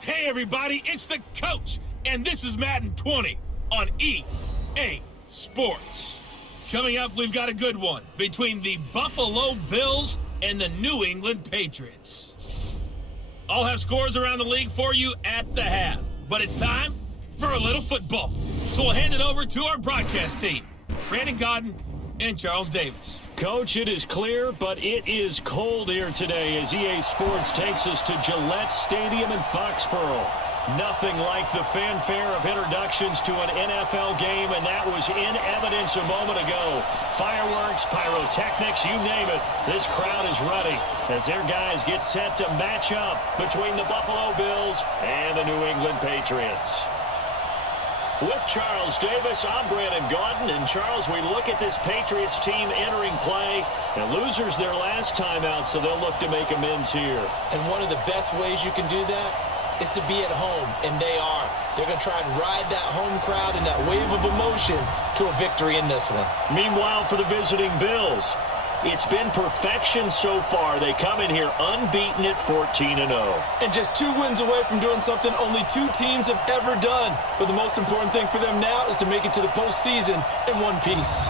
Hey everybody, it's the coach, and this is Madden 20 on EA Sports. Coming up, we've got a good one between the Buffalo Bills and the New England Patriots. I'll have scores around the league for you at the half, but it's time for a little football. So we'll hand it over to our broadcast team, Brandon Godden and Charles Davis. Coach, it is clear, but it is cold here today as EA Sports takes us to Gillette Stadium in Foxborough. Nothing like the fanfare of introductions to an NFL game, and that was in evidence a moment ago. Fireworks, pyrotechnics, you name it. This crowd is ready as their guys get set to match up between the Buffalo Bills and the New England Patriots. With Charles Davis, I'm Brandon Godden. And Charles, we look at this Patriots team entering play, and losers their last time out, so they'll look to make amends here. And one of the best ways you can do that is to be at home, and they are. They're going to try and ride that home crowd and that wave of emotion to a victory in this one. Meanwhile, for the visiting Bills, it's been perfection so far. They come in here unbeaten at 14-0. And just 2 wins away from doing something only 2 teams have ever done. But the most important thing for them now is to make it to the postseason in one piece.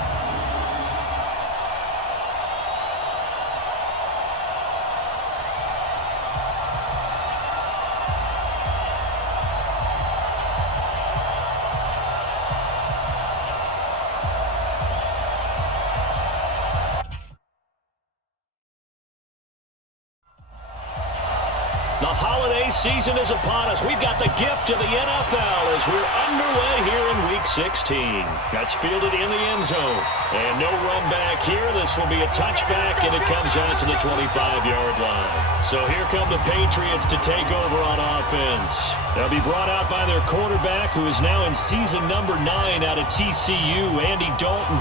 The holiday season is upon us. We've got the gift of the NFL as we're underway here in Week 16. That's fielded in the end zone. And no run back here. This will be a touchback, and it comes out to the 25-yard line. So here come the Patriots to take over on offense. They'll be brought out by their quarterback, who is now in season number 9 out of TCU, Andy Dalton.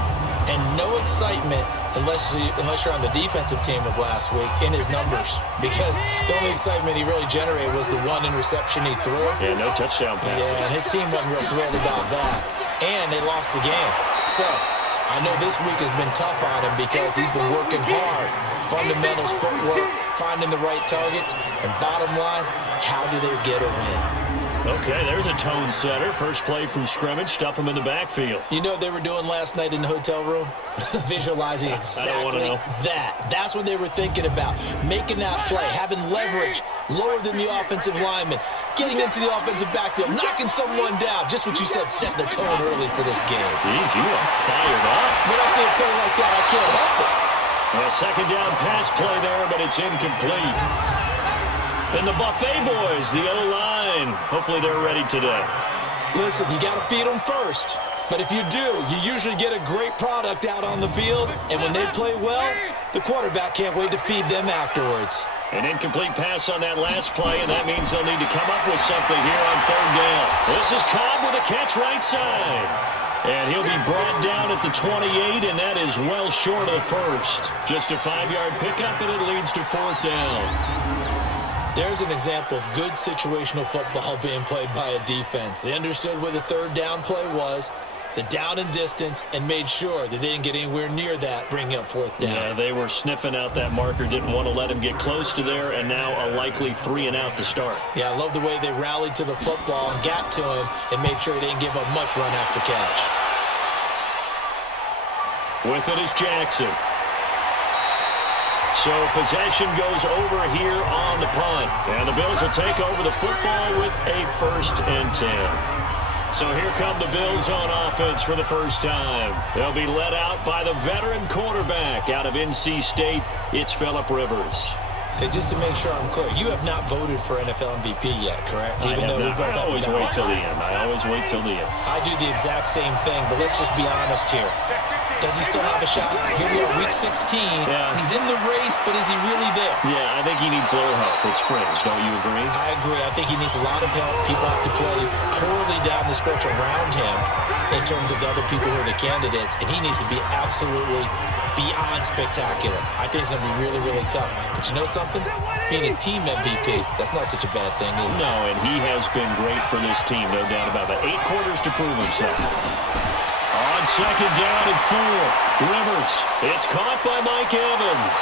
And no excitement unless you're on the defensive team of last week in his numbers, because the only excitement he really generated was the 1 interception he threw. Yeah, no touchdown passes. Yeah, and his team wasn't real thrilled about that. And they lost the game. So I know this week has been tough on him because he's been working hard. Fundamentals, footwork, finding the right targets, and bottom line, how do they get a win? Okay, there's a tone setter. First play from scrimmage, stuff him in the backfield. You know what they were doing last night in the hotel room? Visualizing exactly that. That's what they were thinking about. Making that play, having leverage, lower than the offensive lineman, getting into the offensive backfield, knocking someone down. Just what you said, set the tone early for this game. Jeez, you are fired up. When I see a play like that, I can't help it. A second down pass play there, but it's incomplete. And the Buffet boys, the O-line, hopefully they're ready today. Listen, you got to feed them first. But if you do, you usually get a great product out on the field. And when they play well, the quarterback can't wait to feed them afterwards. An incomplete pass on that last play, and that means they'll need to come up with something here on 3rd down. This is Cobb with a catch right side. And he'll be brought down at the 28, and that is well short of the first. Just a 5-yard pickup, and it leads to 4th down. There's an example of good situational football being played by a defense. They understood where the 3rd down play was, the down and distance, and made sure that they didn't get anywhere near that, bringing up 4th down. Yeah, they were sniffing out that marker, didn't want to let him get close to there, and now a likely 3-and-out to start. Yeah, I love the way they rallied to the football and got to him and made sure he didn't give up much run after catch. With it is Jackson. So possession goes over here on the punt. And the Bills will take over the football with a 1st and 10. So here come the Bills on offense for the first time. They'll be led out by the veteran quarterback out of NC State. It's Phillip Rivers. Okay, just to make sure I'm clear, you have not voted for NFL MVP yet, correct? I always wait till the end. I always wait till the end. I do the exact same thing, but let's just be honest here. Does he still have a shot? Here we are, Week 16. Yeah. He's in the race, but is he really there? Yeah, I think he needs a little help. It's fringe, don't you agree? I agree. I think he needs a lot of help. People have to play poorly down the stretch around him in terms of the other people who are the candidates, and he needs to be absolutely beyond spectacular. I think it's going to be really, really tough. But you know something? Being his team MVP, that's not such a bad thing, is it? No, and he has been great for this team, no doubt about that. 8 quarters to prove himself. On 2nd down and 4, Rivers. It's caught by Mike Evans.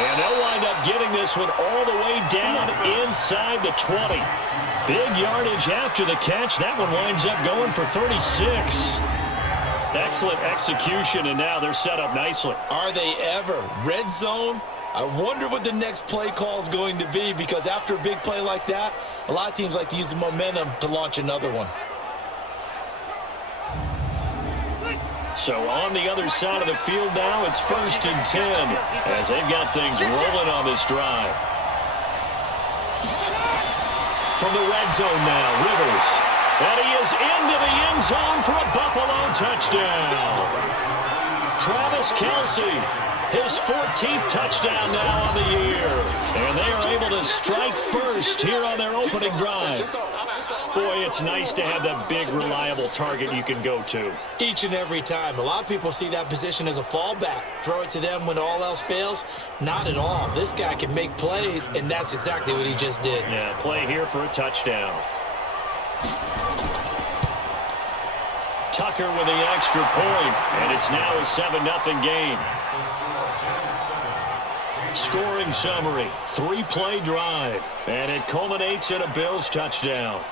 And they'll wind up getting this one all the way down inside the 20. Big yardage after the catch. That one winds up going for 36. Excellent execution, and now they're set up nicely. Are they ever? Red zone? I wonder what the next play call is going to be, because after a big play like that, a lot of teams like to use the momentum to launch another one. So on the other side of the field now, it's 1st and 10 as they've got things rolling on this drive. From the red zone now, Rivers. And he is into the end zone for a Buffalo touchdown. Travis Kelce, his 14th touchdown now on the year. And they are able to strike first here on their opening drive. Boy, it's nice to have that big, reliable target you can go to. Each and every time. A lot of people see that position as a fallback. Throw it to them when all else fails. Not at all. This guy can make plays, and that's exactly what he just did. Yeah, play here for a touchdown. Tucker with the extra point, and it's now a 7-0 game. Scoring summary, 3-play drive, and it culminates in a Bills touchdown.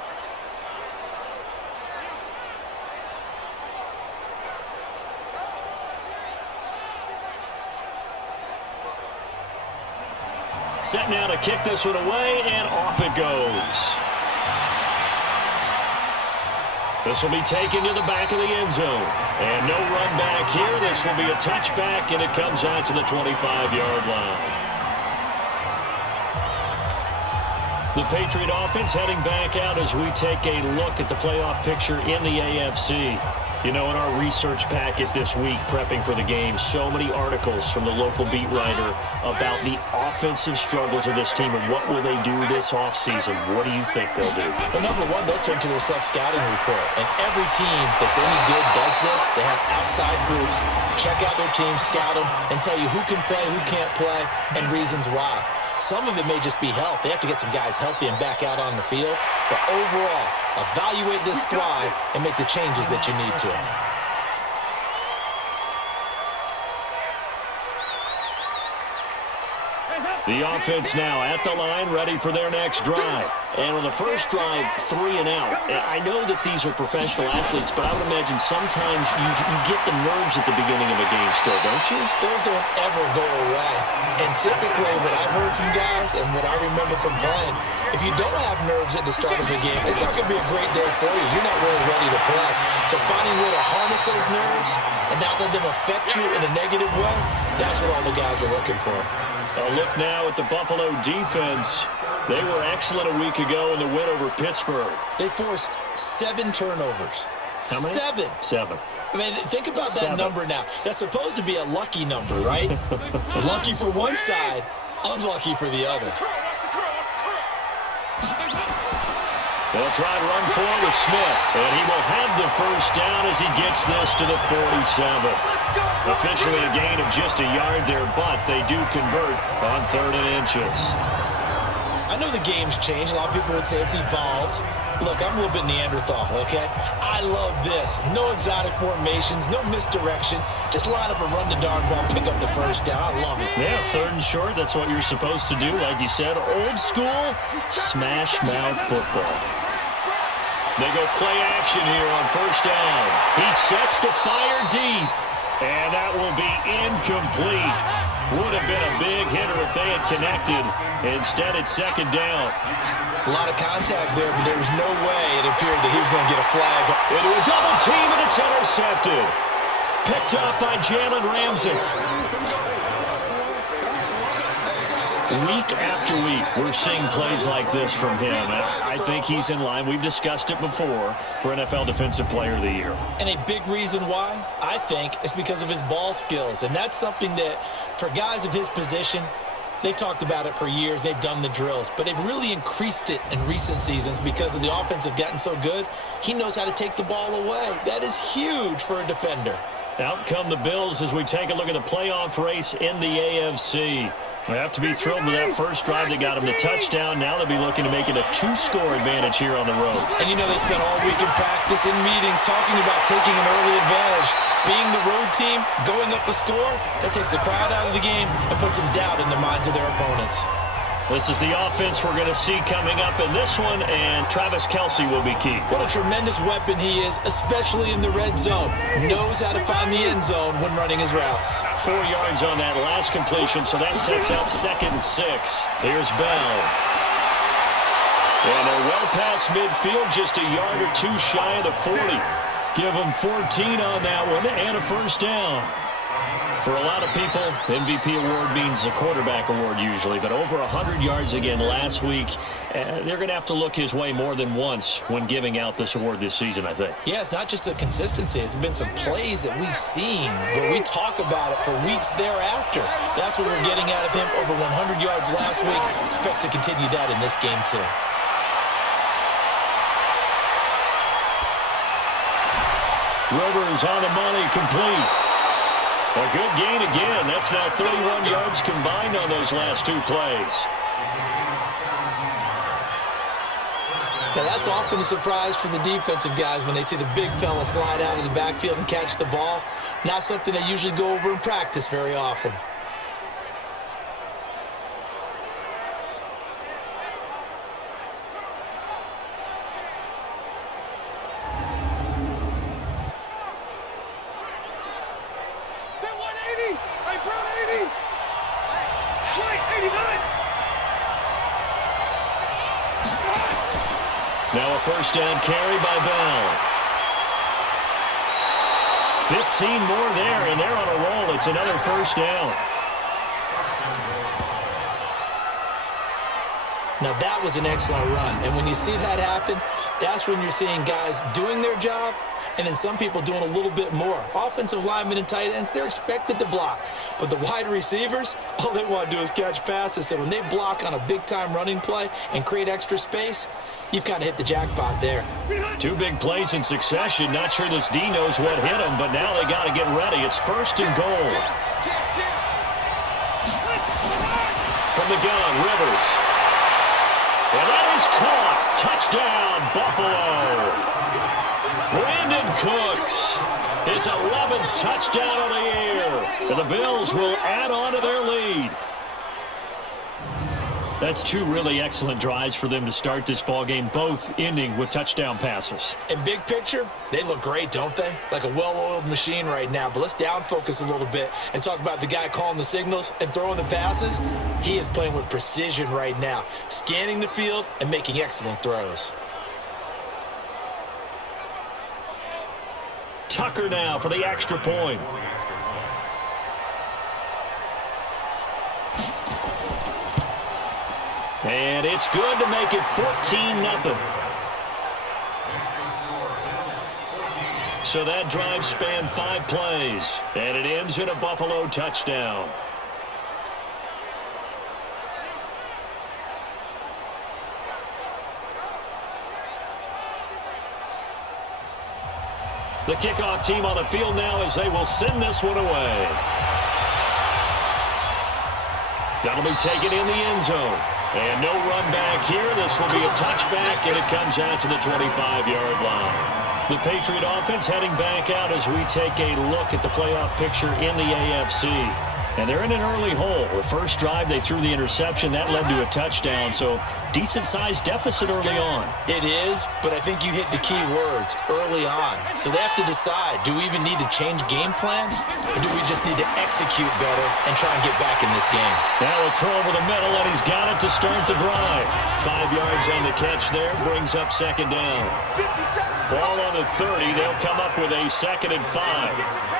Set now to kick this one away, and off it goes. This will be taken to the back of the end zone. And no run back here. This will be a touchback, and it comes out to the 25-yard line. The Patriot offense heading back out as we take a look at the playoff picture in the AFC. You know, in our research packet this week, prepping for the game, so many articles from the local beat writer about the offensive struggles of this team and what will they do this offseason. What do you think they'll do? Well, number one, they'll turn to their self-scouting report. And every team that's any good does this. They have outside groups, check out their team, scout them, and tell you who can play, who can't play, and reasons why. Some of it may just be health. They have to get some guys healthy and back out on the field. But overall, evaluate this squad and make the changes that you need to. The offense now at the line, ready for their next drive. And on the first drive, 3 and out. I know that these are professional athletes, but I would imagine sometimes you get the nerves at the beginning of a game still, don't you? Those don't ever go away. And typically what I've heard from guys and what I remember from playing, if you don't have nerves at the start of a game, it's not going to be a great day for you. You're not really ready to play. So finding a way to harness those nerves and not let them affect you in a negative way, that's what all the guys are looking for. A look now at the Buffalo defense. They were excellent a week ago in the win over Pittsburgh. They forced 7 turnovers. How many? 7. I mean, think about that number now. That's supposed to be a lucky number, right? Lucky for one side, unlucky for the other. They'll try to run forward with Smith, and he will have the first down as he gets this to the 47. Officially a gain of just a yard there, but they do convert on 3rd and inches. I know the game's changed. A lot of people would say it's evolved. Look, I'm a little bit Neanderthal, okay? I love this. No exotic formations, no misdirection. Just line up and run the darn ball, pick up the first down. I love it. Yeah, 3rd and short, that's what you're supposed to do. Like you said, old school, smash mouth football. They go play action here on 1st down. He sets to fire deep, and that will be incomplete. Would have been a big hitter if they had connected. Instead, it's 2nd down. A lot of contact there, but there was no way it appeared that he was going to get a flag. Into a double team, and it's intercepted. Picked up by Jalen Ramsey. Week after week, we're seeing plays like this from him. I think he's in line. We've discussed it before for NFL Defensive Player of the Year. And a big reason why, I think, is because of his ball skills. And that's something that, for guys of his position, they've talked about it for years. They've done the drills. But they've really increased it in recent seasons because of the offense have gotten so good. He knows how to take the ball away. That is huge for a defender. Out come the Bills as we take a look at the playoff race in the AFC. They have to be thrilled with that first drive that got them the touchdown. Now they'll be looking to make it a 2-score advantage here on the road. And you know they spent all week in practice, in meetings, talking about taking an early advantage. Being the road team, going up a score, that takes the crowd out of the game and puts some doubt in the minds of their opponents. This is the offense we're going to see coming up in this one, and Travis Kelce will be key. What a tremendous weapon he is, especially in the red zone. Knows how to find the end zone when running his routes. 4 yards on that last completion, so that sets up 2nd and 6. Here's Bell. And they're well past midfield, just a yard or two shy of the 40. Give them 14 on that one and a first down. For a lot of people, MVP award means a quarterback award usually, but over 100 yards again last week. They're going to have to look his way more than once when giving out this award this season, I think. Yeah, it's not just the consistency. It's been some plays that we've seen where we talk about it for weeks thereafter. That's what we're getting out of him. Over 100 yards last week. Expects to continue that in this game, too. Rivers on the money, complete. A good gain again. That's now 31 yards combined on those last 2 plays. Now, that's often a surprise for the defensive guys when they see the big fella slide out of the backfield and catch the ball. Not something they usually go over in practice very often. Now a first down carry by Bell. 15 more there, and they're on a roll. It's another first down. Now that was an excellent run, and when you see that happen, that's when you're seeing guys doing their job and then some people doing a little bit more. Offensive linemen and tight ends, they're expected to block. But the wide receivers, all they want to do is catch passes. So when they block on a big-time running play and create extra space, you've kind of hit the jackpot there. 2 big plays in succession. Not sure this D knows what hit him, but now they got to get ready. It's 1st and goal. From the gun, Rivers. And that is caught. Touchdown, Buffalo. Brandon Cooks, his 11th touchdown of the year. And the Bills will add on to their lead. That's 2 really excellent drives for them to start this ballgame, both ending with touchdown passes. In big picture, they look great, don't they? Like a well-oiled machine right now. But let's down focus a little bit and talk about the guy calling the signals and throwing the passes. He is playing with precision right now, scanning the field and making excellent throws. Tucker now for the extra point. And it's good to make it 14-0. So that drive spanned 5 plays, and it ends in a Buffalo touchdown. The kickoff team on the field now as they will send this one away. That'll be taken in the end zone. And no run back here. This will be a touchback, and it comes out to the 25-yard line. The Patriot offense heading back out as we take a look at the playoff picture in the AFC. And they're in an early hole. The first drive, they threw the interception. That led to a touchdown, so decent-sized deficit early on. It is, but I think you hit the key words, early on. So they have to decide, do we even need to change game plan, or do we just need to execute better and try and get back in this game? Now a throw over the middle, and he's got it to start the drive. 5 yards on the catch there, brings up 2nd down. Ball on the 30, they'll come up with a 2nd and 5.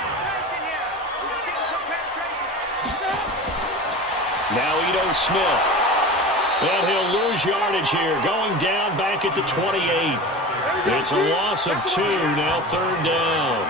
Now Ito Smith. And he'll lose yardage here. Going down back at the 28. It's a loss of 2. Now 3rd down.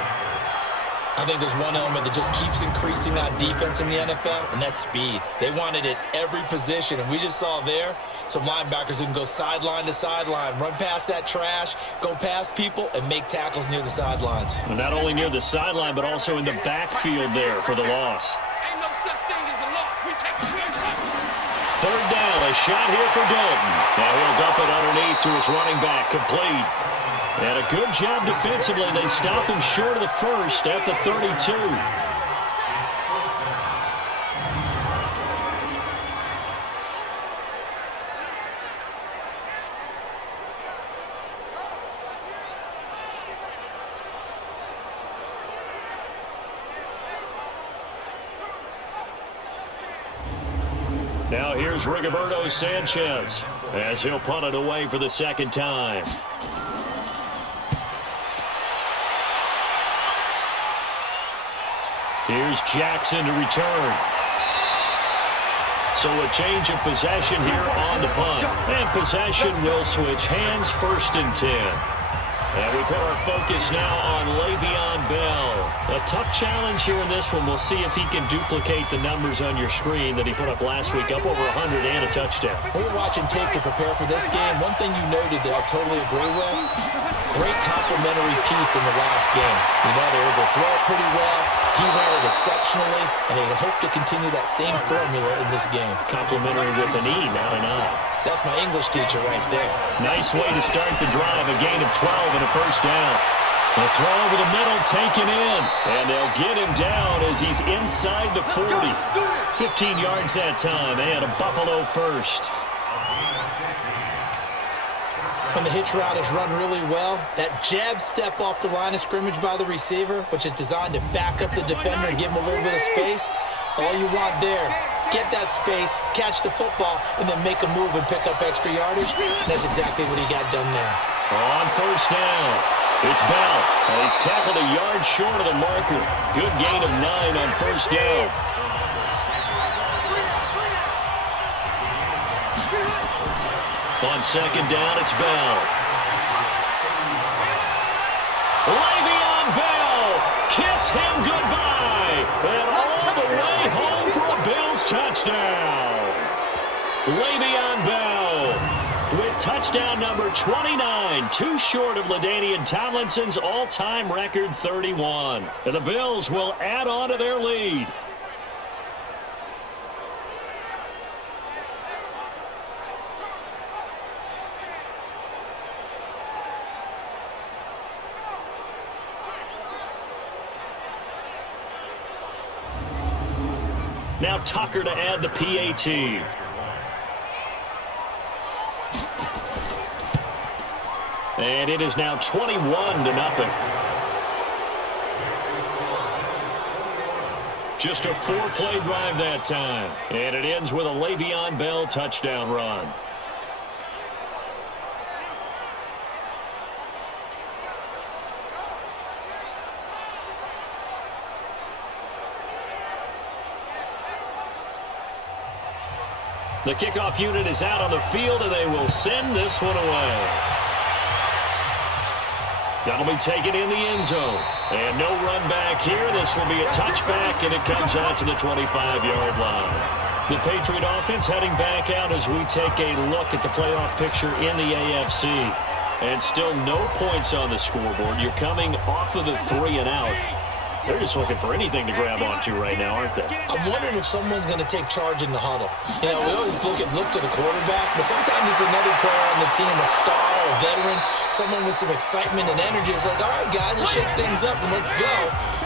I think there's one element that just keeps increasing on defense in the NFL, and that's speed. They want it at every position, and we just saw there some linebackers who can go sideline to sideline, run past that trash, go past people, and make tackles near the sidelines. And not only near the sideline, but also in the backfield there for the loss. 3rd down, a shot here for Dalton. Now he'll dump it underneath to his running back, complete. And a good job defensively. They stop him short of the first at the 32. here's Rigoberto Sanchez as he'll punt it away for the second time. Here's Jackson to return. So a change of possession here on the punt. And possession will switch hands, 1st and 10. And we put our focus now on Le'Veon Bell. A tough challenge here in this one. We'll see if he can duplicate the numbers on your screen that he put up last week, up over 100 and a touchdown. We were watching tape to prepare for this game. One thing you noted that I totally agree with, great complimentary piece in the last game. You know, they were able to throw it pretty well. He ran it exceptionally, and they hope to continue that same formula in this game. Complimentary with an E, not an I. That's my English teacher right there. Nice way to start the drive, a gain of 12 and a 1st down. The throw over the middle taken in, and they'll get him down as he's inside the 40. 15 yards that time, and a Buffalo 1st. When the hitch route is run really well, that jab step off the line of scrimmage by the receiver, which is designed to back up the defender and give him a little bit of space, all you want there, get that space, catch the football, and then make a move and pick up extra yardage. That's exactly what he got done there. On 1st down, it's Bell. And he's tackled a yard short of the marker. Good gain of 9 on 1st down. On 2nd down, it's Bell. Le'Veon Bell, kiss him goodbye. And all the way home for a Bills touchdown. Le'Veon Bell with touchdown number 29, too short of LaDainian Tomlinson's all-time record 31. And the Bills will add on to their lead. Now Tucker to add the PAT. And it is now 21-0. Just a 4-play drive that time. And it ends with a Le'Veon Bell touchdown run. The kickoff unit is out on the field, and they will send this one away. That'll be taken in the end zone. And no run back here. This will be a touchback, and it comes out to the 25-yard line. The Patriot offense heading back out as we take a look at the playoff picture in the AFC. And still no points on the scoreboard. You're coming off of the 3-and-out. They're just looking for anything to grab onto right now, aren't they? I'm wondering if someone's going to take charge in the huddle. You know, we always look to the quarterback, but sometimes it's another player on the team, a star, a veteran, someone with some excitement and energy. It's like, all right, guys, let's shake things up and let's go,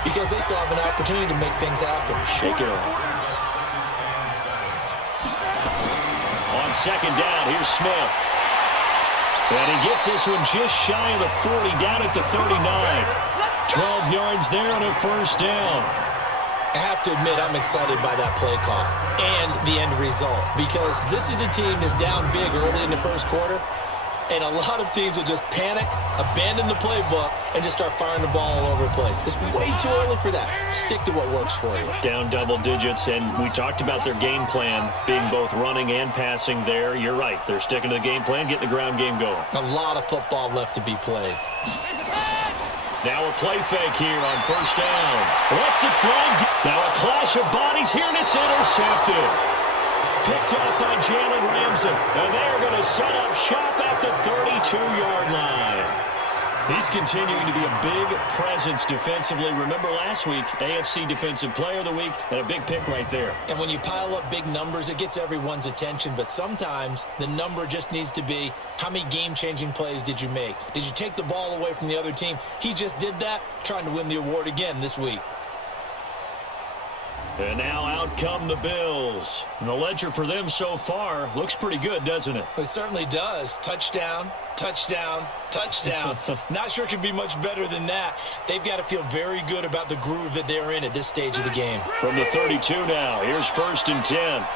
because they still have an opportunity to make things happen. Shake it off. On 2nd down, here's Smith. And he gets this one just shy of the 40, down at the 39. 12 yards there and a 1st down. I have to admit, I'm excited by that play call and the end result, because this is a team that's down big early in the 1st quarter, and a lot of teams will just panic, abandon the playbook, and just start firing the ball all over the place. It's way too early for that. Stick to what works for you. Down double digits, and we talked about their game plan being both running and passing there. You're right. They're sticking to the game plan, getting the ground game going. A lot of football left to be played. Now a play fake here on 1st down. Lets it fly. Now a clash of bodies here, and it's intercepted. Picked up by Jalen Ramsey. And they're going to set up shop at the 32-yard line. He's continuing to be a big presence defensively. Remember last week, AFC Defensive Player of the Week, and a big pick right there. And when you pile up big numbers, it gets everyone's attention. But sometimes the number just needs to be, how many game-changing plays did you make? Did you take the ball away from the other team? He just did that, trying to win the award again this week. And now out come the Bills. And the ledger for them so far looks pretty good, doesn't it? It certainly does. Touchdown, touchdown, touchdown. Not sure it could be much better than that. They've got to feel very good about the groove that they're in at this stage of the game. From the 32 now, here's 1st and 10.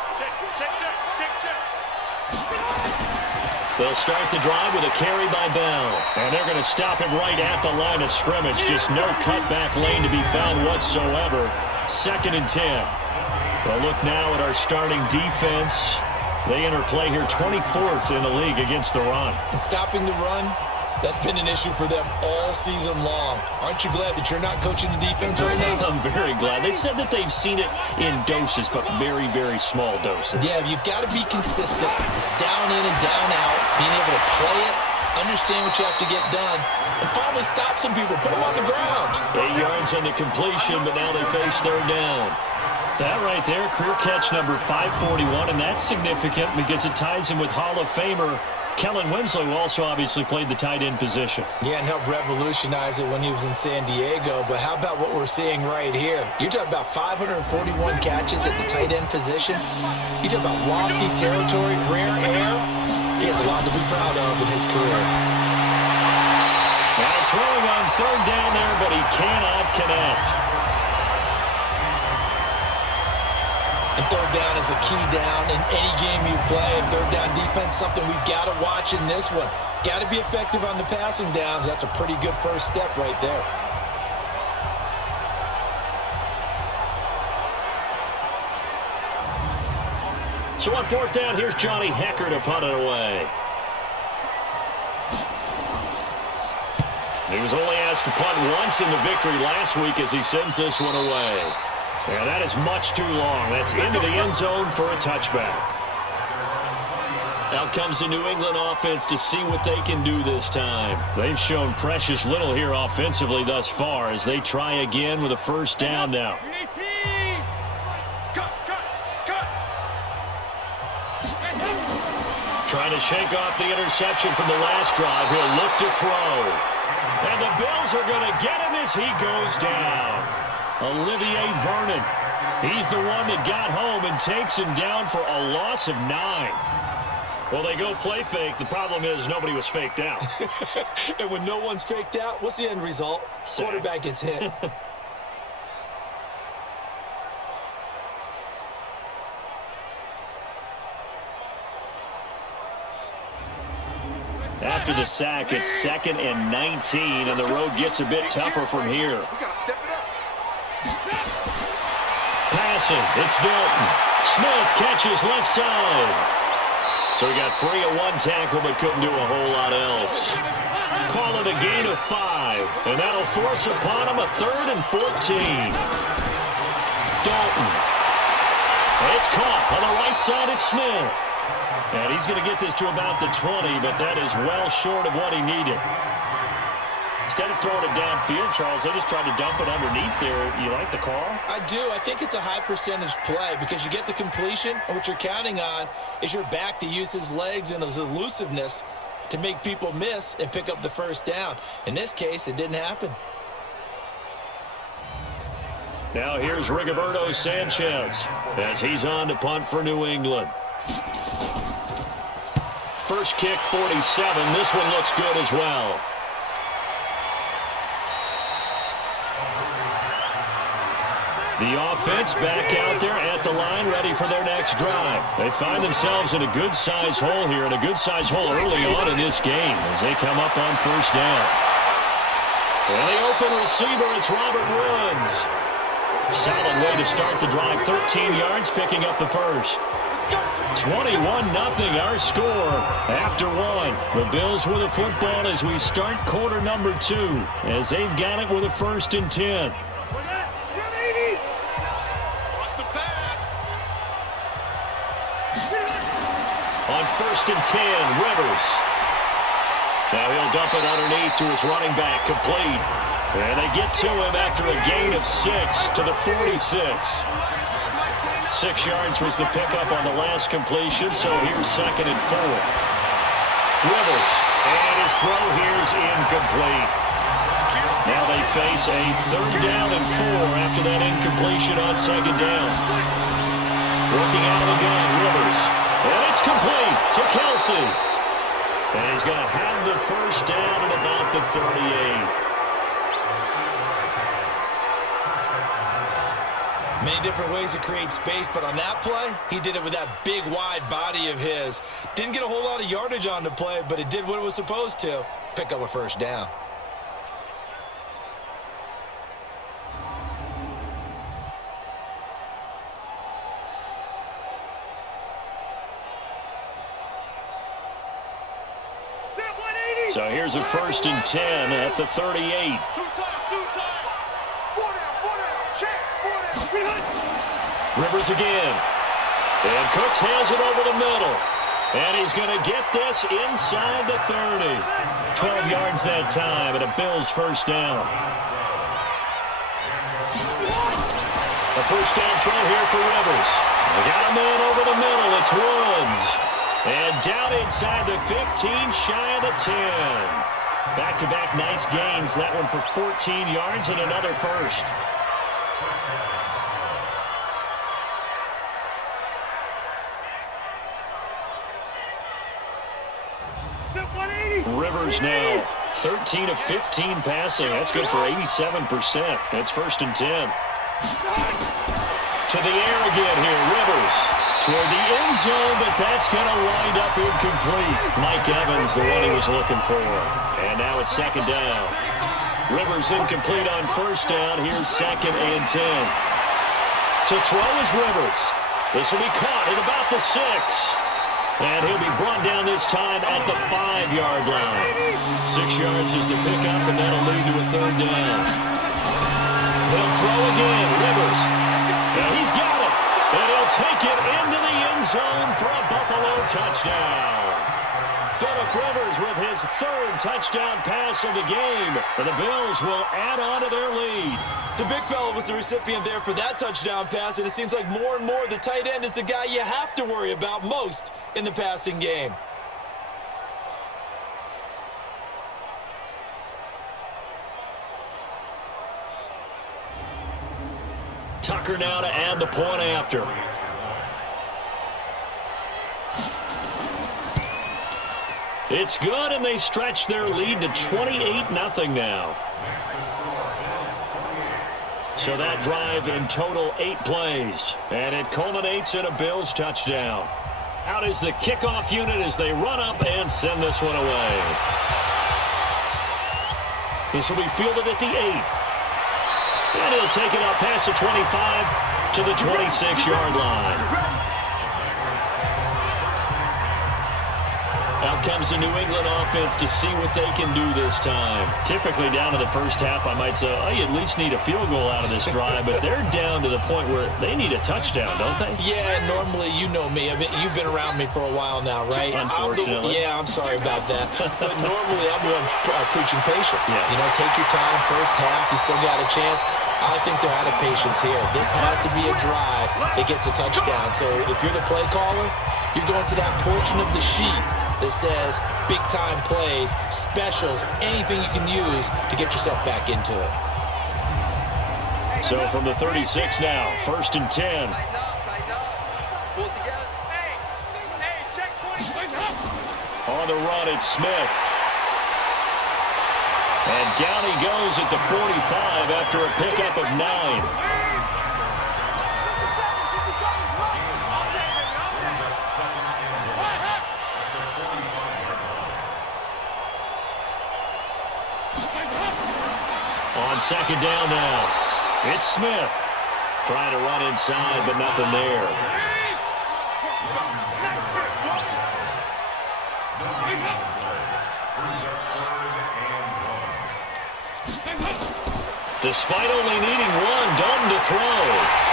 They'll start the drive with a carry by Bell. And they're going to stop him right at the line of scrimmage. Just no cutback lane to be found whatsoever. 2nd and 10. We'll look now at our starting defense. They enter play here 24th in the league against the run. And stopping the run, that's been an issue for them all season long. Aren't you glad that you're not coaching the defense right now? I'm very glad. They said that they've seen it in doses, but very, very small doses. Yeah, you've got to be consistent. It's down in and down out. Being able to play it, understand what you have to get done, and finally stop some people, put them on the ground. 8 yards on the completion, but now they face 3rd down. That right there, career catch number 541, and that's significant because it ties him with Hall of Famer Kellen Winslow, who also obviously played the tight end position. Yeah, and helped revolutionize it when he was in San Diego. But how about what we're seeing right here? You're talking about 541 catches at the tight end position. You talk about lofty territory, rare air. He has a lot to be proud of in his career. Now throwing on 3rd down there, but he cannot connect. And 3rd down is a key down in any game you play. And 3rd down defense, something we've got to watch in this one. Got to be effective on the passing downs. That's a pretty good first step right there. So on 4th down, here's Johnny Hecker to punt it away. He was only asked to punt once in the victory last week as he sends this one away. Yeah, that is much too long. That's into the end zone for a touchback. Out comes the New England offense to see what they can do this time. They've shown precious little here offensively thus far as they try again with a 1st down now. Trying to shake off the interception from the last drive. He'll look to throw. And the Bills are going to get him as he goes down. Olivier Vernon. He's the one that got home and takes him down for a loss of 9. Well, they go play fake. The problem is nobody was faked out. And when no one's faked out, what's the end result? Sack. Quarterback gets hit. After the sack, it's 2nd and 19, and the road gets a bit tougher from here. Passing, it's Dalton. Smith catches left side. So he got free of 1 tackle, but couldn't do a whole lot else. Call it a gain of 5, and that'll force upon him a 3rd and 14. Dalton. It's caught on the right side. It's Smith. And he's going to get this to about the 20, but that is well short of what he needed. Instead of throwing it downfield, Charles, they just tried to dump it underneath there. You like the call? I do. I think it's a high percentage play because you get the completion, and what you're counting on is your back to use his legs and his elusiveness to make people miss and pick up the 1st down. In this case, it didn't happen. Now here's Rigoberto Sanchez as he's on to punt for New England. First kick, 47. This one looks good as well. The offense back out there at the line, ready for their next drive. They find themselves in a good-sized hole here, and a good-sized hole early on in this game as they come up on 1st down. And the open receiver, it's Robert Woods. Solid way to start the drive, 13 yards, picking up the first. 21-0 our score after 1. The Bills with the football as we start quarter number 2, as they've got it with a 1st and 10. On 1st and 10, Rivers. Now he'll dump it underneath to his running back, complete. And they get to him after a gain of 6 to the 46. 6 yards was the pickup on the last completion, so here's 2nd and 4. Rivers, and his throw here's incomplete. Now they face a 3rd down and 4 after that incompletion on 2nd down. Working out of the gun, Rivers. And it's complete to Kelsey. And he's going to have the 1st down at about the 38. Many different ways to create space, but on that play, he did it with that big, wide body of his. Didn't get a whole lot of yardage on the play, but it did what it was supposed to. Pick up a first down. So here's a 1st and 10 at the 38. Rivers again. And Cooks has it over the middle. And he's going to get this inside the 30. 12 yards that time and a Bills first down. A first down throw here for Rivers. They got a man over the middle. It's Woods. And down inside the 15, shy of the 10. Back-to-back nice gains. That one for 14 yards and another first. Rivers now 13 of 15 passing. That's good for 87%. That's 1st and 10. To the air again here. Rivers toward the end zone, but that's going to wind up incomplete. Mike Evans, the one he was looking for. And now it's 2nd down. Rivers incomplete on 1st down. Here's 2nd and 10. To throw is Rivers. This will be caught at about the 6. And he'll be brought down this time at the 5-yard line. 6 yards is the pickup, and that'll lead to a 3rd down. He'll throw again. Rivers. And he's got it. And he'll take it into the end zone for a Buffalo touchdown. Phillip Rivers with his 3rd touchdown pass of the game. And the Bills will add on to their lead. The big fella was the recipient there for that touchdown pass, and it seems like more and more the tight end is the guy you have to worry about most in the passing game. Tucker now to add the point after. It's good, and they stretch their lead to 28-0 now. So that drive in total 8 plays, and it culminates in a Bills touchdown. Out is the kickoff unit as they run up and send this one away. This will be fielded at the 8. And he'll take it up past the 25 to the 26-yard line. Out comes the New England offense to see what they can do this time. Typically down to the first half, I might say, oh, you at least need a field goal out of this drive, but they're down to the point where they need a touchdown, don't they? Yeah, normally, you know me. I mean, you've been around me for a while now, right? Unfortunately. I'm sorry about that. But normally, I'm the one preaching patience. Yeah. You know, take your time, first half, you still got a chance. I think they're out of patience here. This has to be a drive that gets a touchdown. So if you're the play caller, you're going to that portion of the sheet that says big-time plays, specials, anything you can use to get yourself back into it. So from the 36 now, 1st and 10. On the run, it's Smith. And down he goes at the 45 after a pickup of 9. On 2nd down now, it's Smith. Trying to run inside, but nothing there. Despite only needing one, Dalton to throw.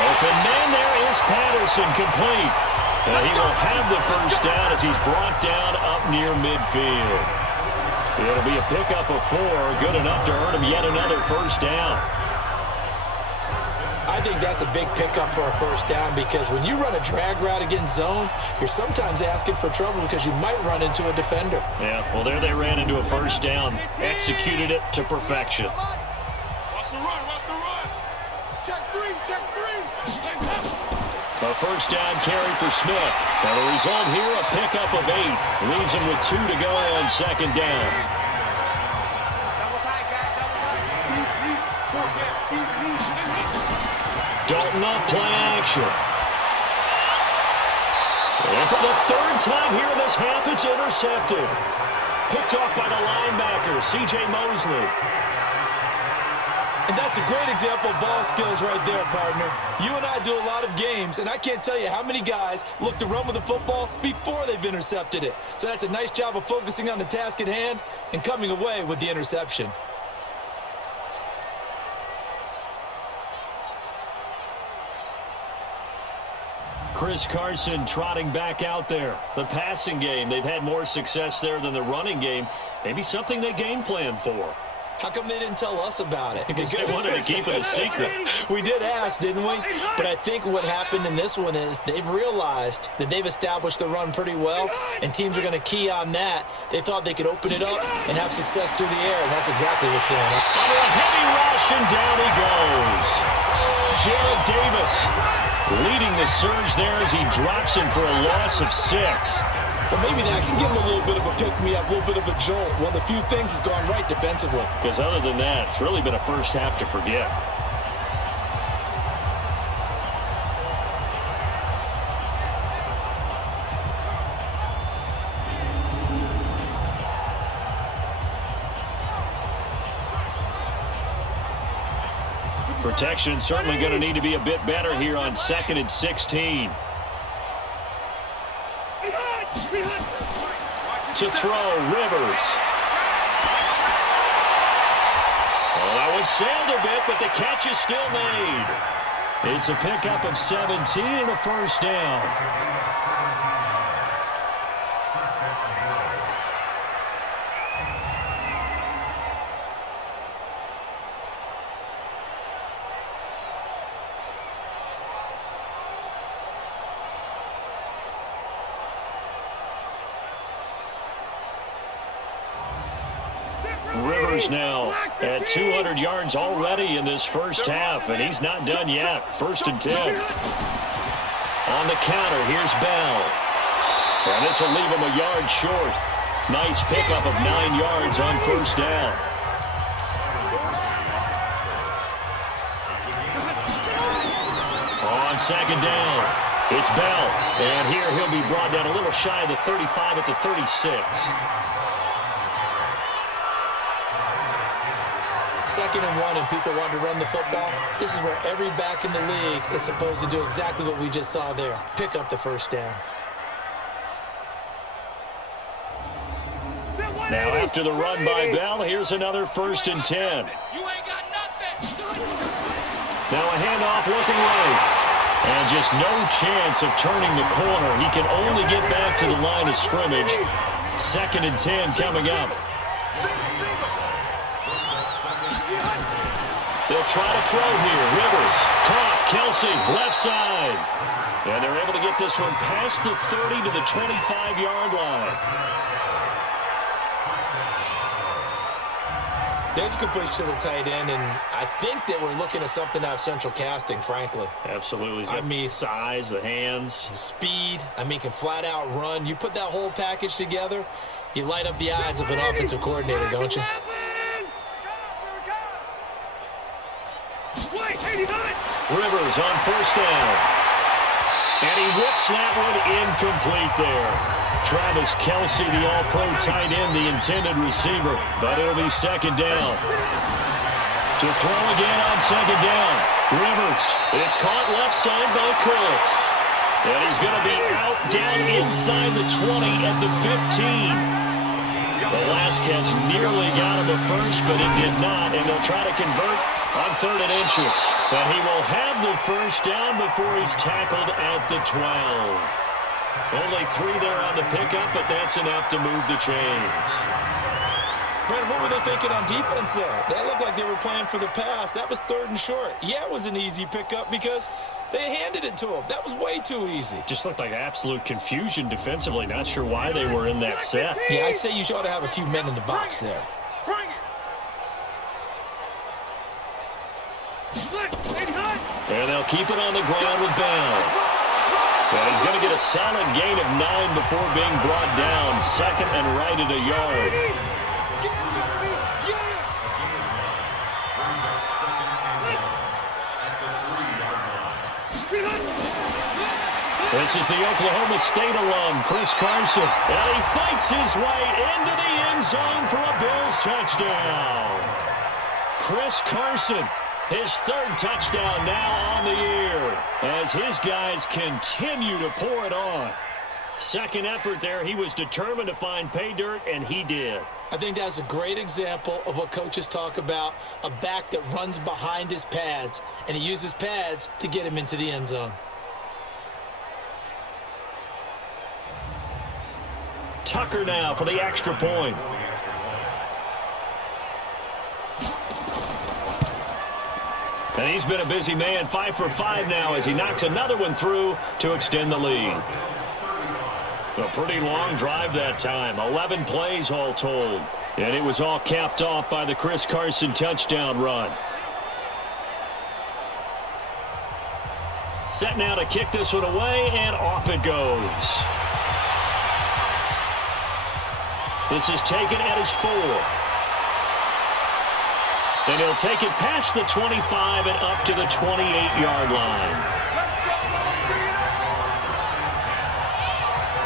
Open man there is Patterson, complete. He will have the first down as he's brought down up near midfield. It'll be a pickup of 4, good enough to earn him yet another first down. I think that's a big pickup for a first down because when you run a drag route against zone, you're sometimes asking for trouble because you might run into a defender. Yeah, well, there they ran into a first down, executed it to perfection. Watch the run. Check three. A first down carry for Smith. Now the result here, a pickup of 8. Leaves him with 2 to go on 2nd down. Dalton off play action. And for the third time here in this half, it's intercepted. Picked off by the linebacker, C.J. Mosley. And that's a great example of ball skills right there, partner. You and I do a lot of games, and I can't tell you how many guys look to run with the football before they've intercepted it. So that's a nice job of focusing on the task at hand and coming away with the interception. Chris Carson trotting back out there. The passing game, they've had more success there than the running game. Maybe something they game plan for. How come they didn't tell us about it? Because they wanted to keep it a secret. We did ask, didn't we? But I think what happened in this one is they've realized that they've established the run pretty well, and teams are going to key on that. They thought they could open it up and have success through the air, and that's exactly what's going on. Under a heavy rush, and down he goes. Jared Davis leading the surge there as he drops him for a loss of 6. Well, maybe that can give him a little bit of a pick-me-up, a little bit of a jolt. One of the few things has gone right defensively. Because other than that, it's really been a first half to forget. Protection certainly going to need to be a bit better here on 2nd and 16. To throw, Rivers. Oh, that one sailed a bit, but the catch is still made. It's a pickup of 17 and a first down. Rivers now at 200 yards already in this first half, and he's not done yet. 1st and 10. On the counter, here's Bell. And this will leave him a yard short. Nice pickup of 9 yards on first down. On 2nd down, it's Bell. And here he'll be brought down a little shy of the 35 at the 36. 2nd and 1 and people want to run the football. This is where every back in the league is supposed to do exactly what we just saw there. Pick up the first down. Now after the run by Bell, here's another 1st and 10. Now a handoff looking right. And just no chance of turning the corner. He can only get back to the line of scrimmage. 2nd and 10 coming up. They'll try to throw here. Rivers, caught, Kelsey, left side. And they're able to get this one past the 30 to the 25-yard line. There's a good push to the tight end, and I think that we're looking at something out of central casting, frankly. Absolutely. I mean, size, the hands. Speed. I mean, can flat out run. You put that whole package together, you light up the eyes of an offensive coordinator, don't you? Rivers on first down. And he whips that one incomplete there. Travis Kelsey, the all-pro tight end, the intended receiver. But it'll be 2nd down. To throw again on 2nd down. Rivers. It's caught left side by Colts. And he's going to be out down inside the 20 at the 15. The last catch nearly got him the first, but it did not. And they'll try to convert on 3rd and inches. But he will have the first down before he's tackled at the 12. Only 3 there on the pickup, but that's enough to move the chains. Brandon, what were they thinking on defense there? That looked like they were playing for the pass. That was 3rd and short. Yeah, it was an easy pickup because they handed it to him. That was way too easy. Just looked like absolute confusion defensively. Not sure why they were in that set. Yeah, I'd say you ought to have a few men in the box there. And they'll keep it on the ground with Bell. And he's going to get a solid gain of 9 before being brought down. 2nd and right at a yard. is the Oklahoma State alum, Chris Carson. And he fights his way into the end zone for a Bills touchdown. Chris Carson, his third touchdown now on the year, as his guys continue to pour it on. Second effort there, he was determined to find pay dirt, and he did. I think that's a great example of what coaches talk about, a back that runs behind his pads, and he uses pads to get him into the end zone. Tucker now for the extra point. And he's been a busy man, 5 for 5 now as he knocks another one through to extend the lead. A pretty long drive that time, 11 plays all told. And it was all capped off by the Chris Carson touchdown run. Set now to kick this one away, and off it goes. This is taken at his 4. And he'll take it past the 25 and up to the 28-yard line.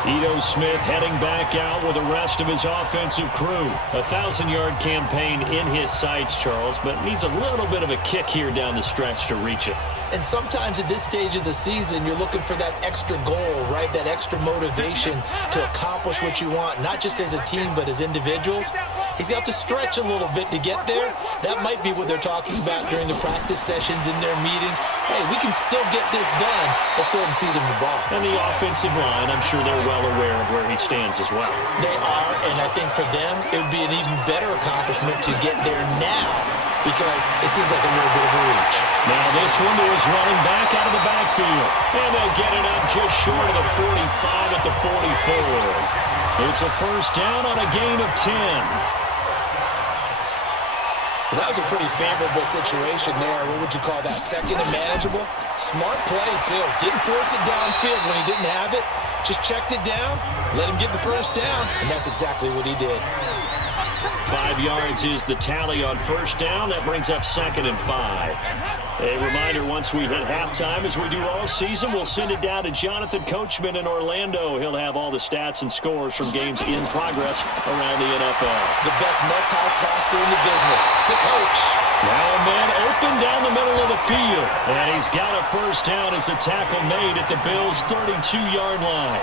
Ito Smith heading back out with the rest of his offensive crew. A 1,000-yard campaign in his sights, Charles, but needs a little bit of a kick here down the stretch to reach it. And sometimes at this stage of the season, you're looking for that extra goal, right? That extra motivation to accomplish what you want, not just as a team, but as individuals. He's got to stretch a little bit to get there. That might be what they're talking about during the practice sessions in their meetings. Hey, we can still get this done. Let's go ahead and feed him the ball. And the offensive line, I'm sure they're well aware of where he stands as well. They are, and I think for them, it would be an even better accomplishment to get there now, because it seems like a little bit of a reach. Now this one is running back out of the backfield. And they'll get it up just short of the 45 at the 44. It's a first down on a gain of 10. Well, that was a pretty favorable situation there. What would you call that? Second and manageable? Smart play, too. Didn't force it downfield when he didn't have it. Just checked it down, let him get the first down, and that's exactly what he did. 5 yards is the tally on first down. That brings up 2nd and 5. A reminder, once we hit halftime, as we do all season, we'll send it down to Jonathan Coachman in Orlando. He'll have all the stats and scores from games in progress around the NFL. The best multitasker in the business, the coach. Now a man open down the middle of the field. And he's got a first down as the tackle made at the Bills' 32-yard line.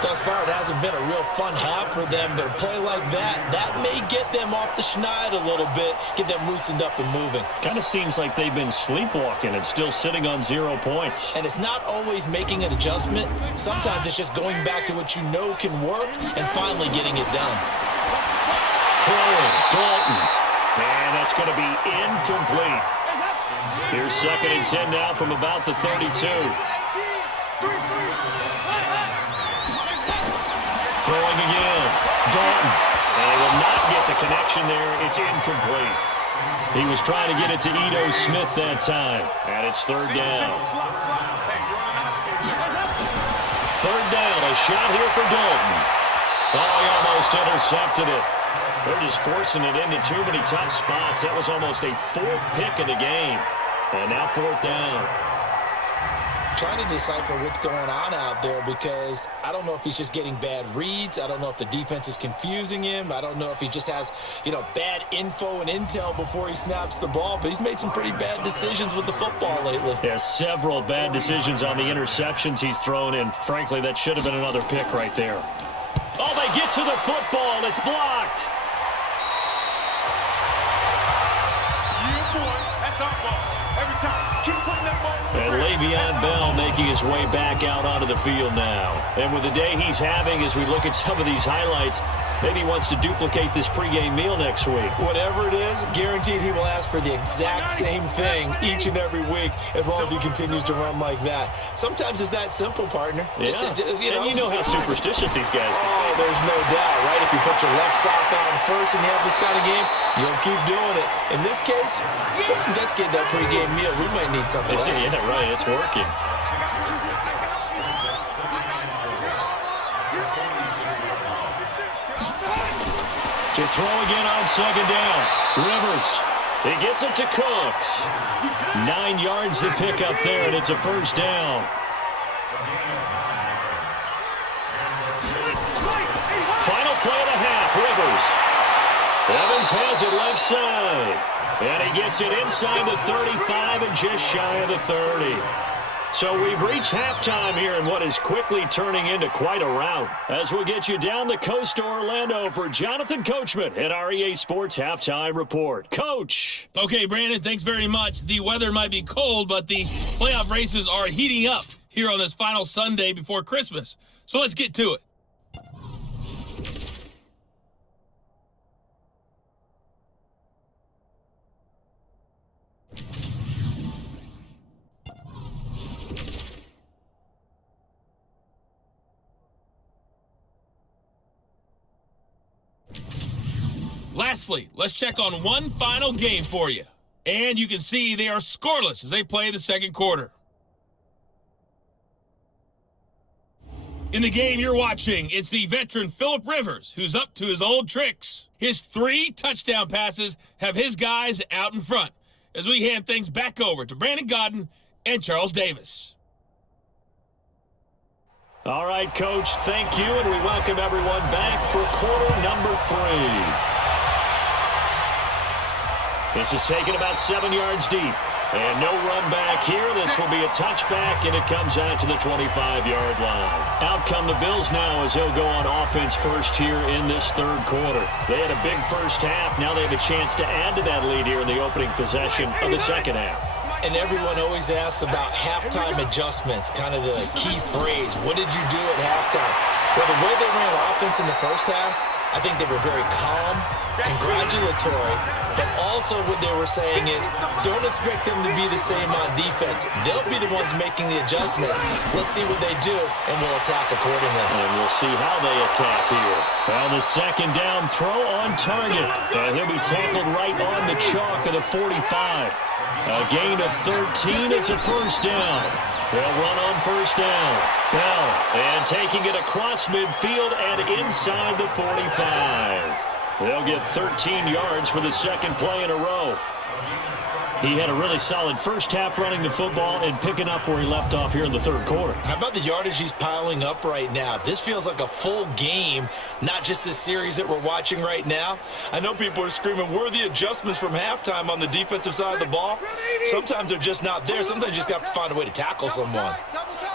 Thus far, it hasn't been a real fun half for them, but a play like that may get them off the schneid a little bit, get them loosened up and moving. Kind of seems like they've been sleepwalking and still sitting on 0 points. And it's not always making an adjustment. Sometimes it's just going back to what you know can work and finally getting it done. Throwing, Dalton. And that's going to be incomplete. Here's 2nd and 10 now from about the 32. Throwing again. Dalton. And he will not get the connection there. It's incomplete. He was trying to get it to Ito Smith that time. And it's 3rd down. 3rd down. A shot here for Dalton. Oh, he almost intercepted it. They're just forcing it into too many tough spots. That was almost a 4th pick of the game. And now 4th down. Trying to decipher what's going on out there, because I don't know if he's just getting bad reads. I don't know if the defense is confusing him. I don't know if he just has, bad info and intel before he snaps the ball. But he's made some pretty bad decisions with the football lately. Yeah, several bad decisions on the interceptions he's thrown, and frankly, that should have been another pick right there. Oh, they get to the football. It's blocked. Yeah, boy. That's our ball. Every time. Keep putting that ball. And Le'Veon Bell making his way back out onto the field now. And with the day he's having, as we look at some of these highlights, maybe he wants to duplicate this pregame meal next week. Whatever it is, guaranteed he will ask for the exact same thing each and every week, as long as he continues to run like that. Sometimes it's that simple, partner. Yeah. And you know how superstitious these guys can be. Oh, there's no doubt, right? If you put your left sock on first and you have this kind of game, you'll keep doing it. In this case, let's investigate that pregame meal. We might need something like that. Yeah, right. It's working. To throw again on 2nd down. Rivers He gets it to Cooks. 9 yards to pick up there, and it's a first down. Final play and a half, Rivers. Evans has it left side. And he gets it inside the 35 and just shy of the 30. So we've reached halftime here in what is quickly turning into quite a rout. As we'll get you down the coast to Orlando for Jonathan Coachman at our EA Sports Halftime Report. Coach. Okay, Brandon, thanks very much. The weather might be cold, but the playoff races are heating up here on this final Sunday before Christmas. So let's get to it. Lastly, let's check on one final game for you. And you can see they are scoreless as they play the second quarter. In the game you're watching, it's the veteran Phillip Rivers who's up to his old tricks. His 3 touchdown passes have his guys out in front as we hand things back over to Brandon Godden and Charles Davis. All right, Coach, thank you, and we welcome everyone back for quarter number 3. This is taken about 7 yards deep. And no run back here. This will be a touchback, and it comes out to the 25-yard line. Out come the Bills now as they'll go on offense first here in this third quarter. They had a big first half. Now they have a chance to add to that lead here in the opening possession of the second half. And everyone always asks about halftime adjustments, kind of the key phrase. What did you do at halftime? Well, the way they ran offense in the first half, I think they were very calm, congratulatory, but also what they were saying is don't expect them to be the same on defense. They'll be the ones making the adjustments. Let's see what they do, and we'll attack accordingly. And we'll see how they attack here. Now the second down throw on target. And he'll be tackled right on the chalk of the 45. A gain of 13. It's a first down. They'll run on first down. Bell, and taking it across midfield and inside the 45. They'll get 13 yards for the second play in a row. He had a really solid first half running the football and picking up where he left off here in the third quarter. How about the yardage he's piling up right now? This feels like a full game, not just the series that we're watching right now. I know people are screaming, where are the adjustments from halftime on the defensive side of the ball? Sometimes they're just not there. Sometimes you just have to find a way to tackle someone.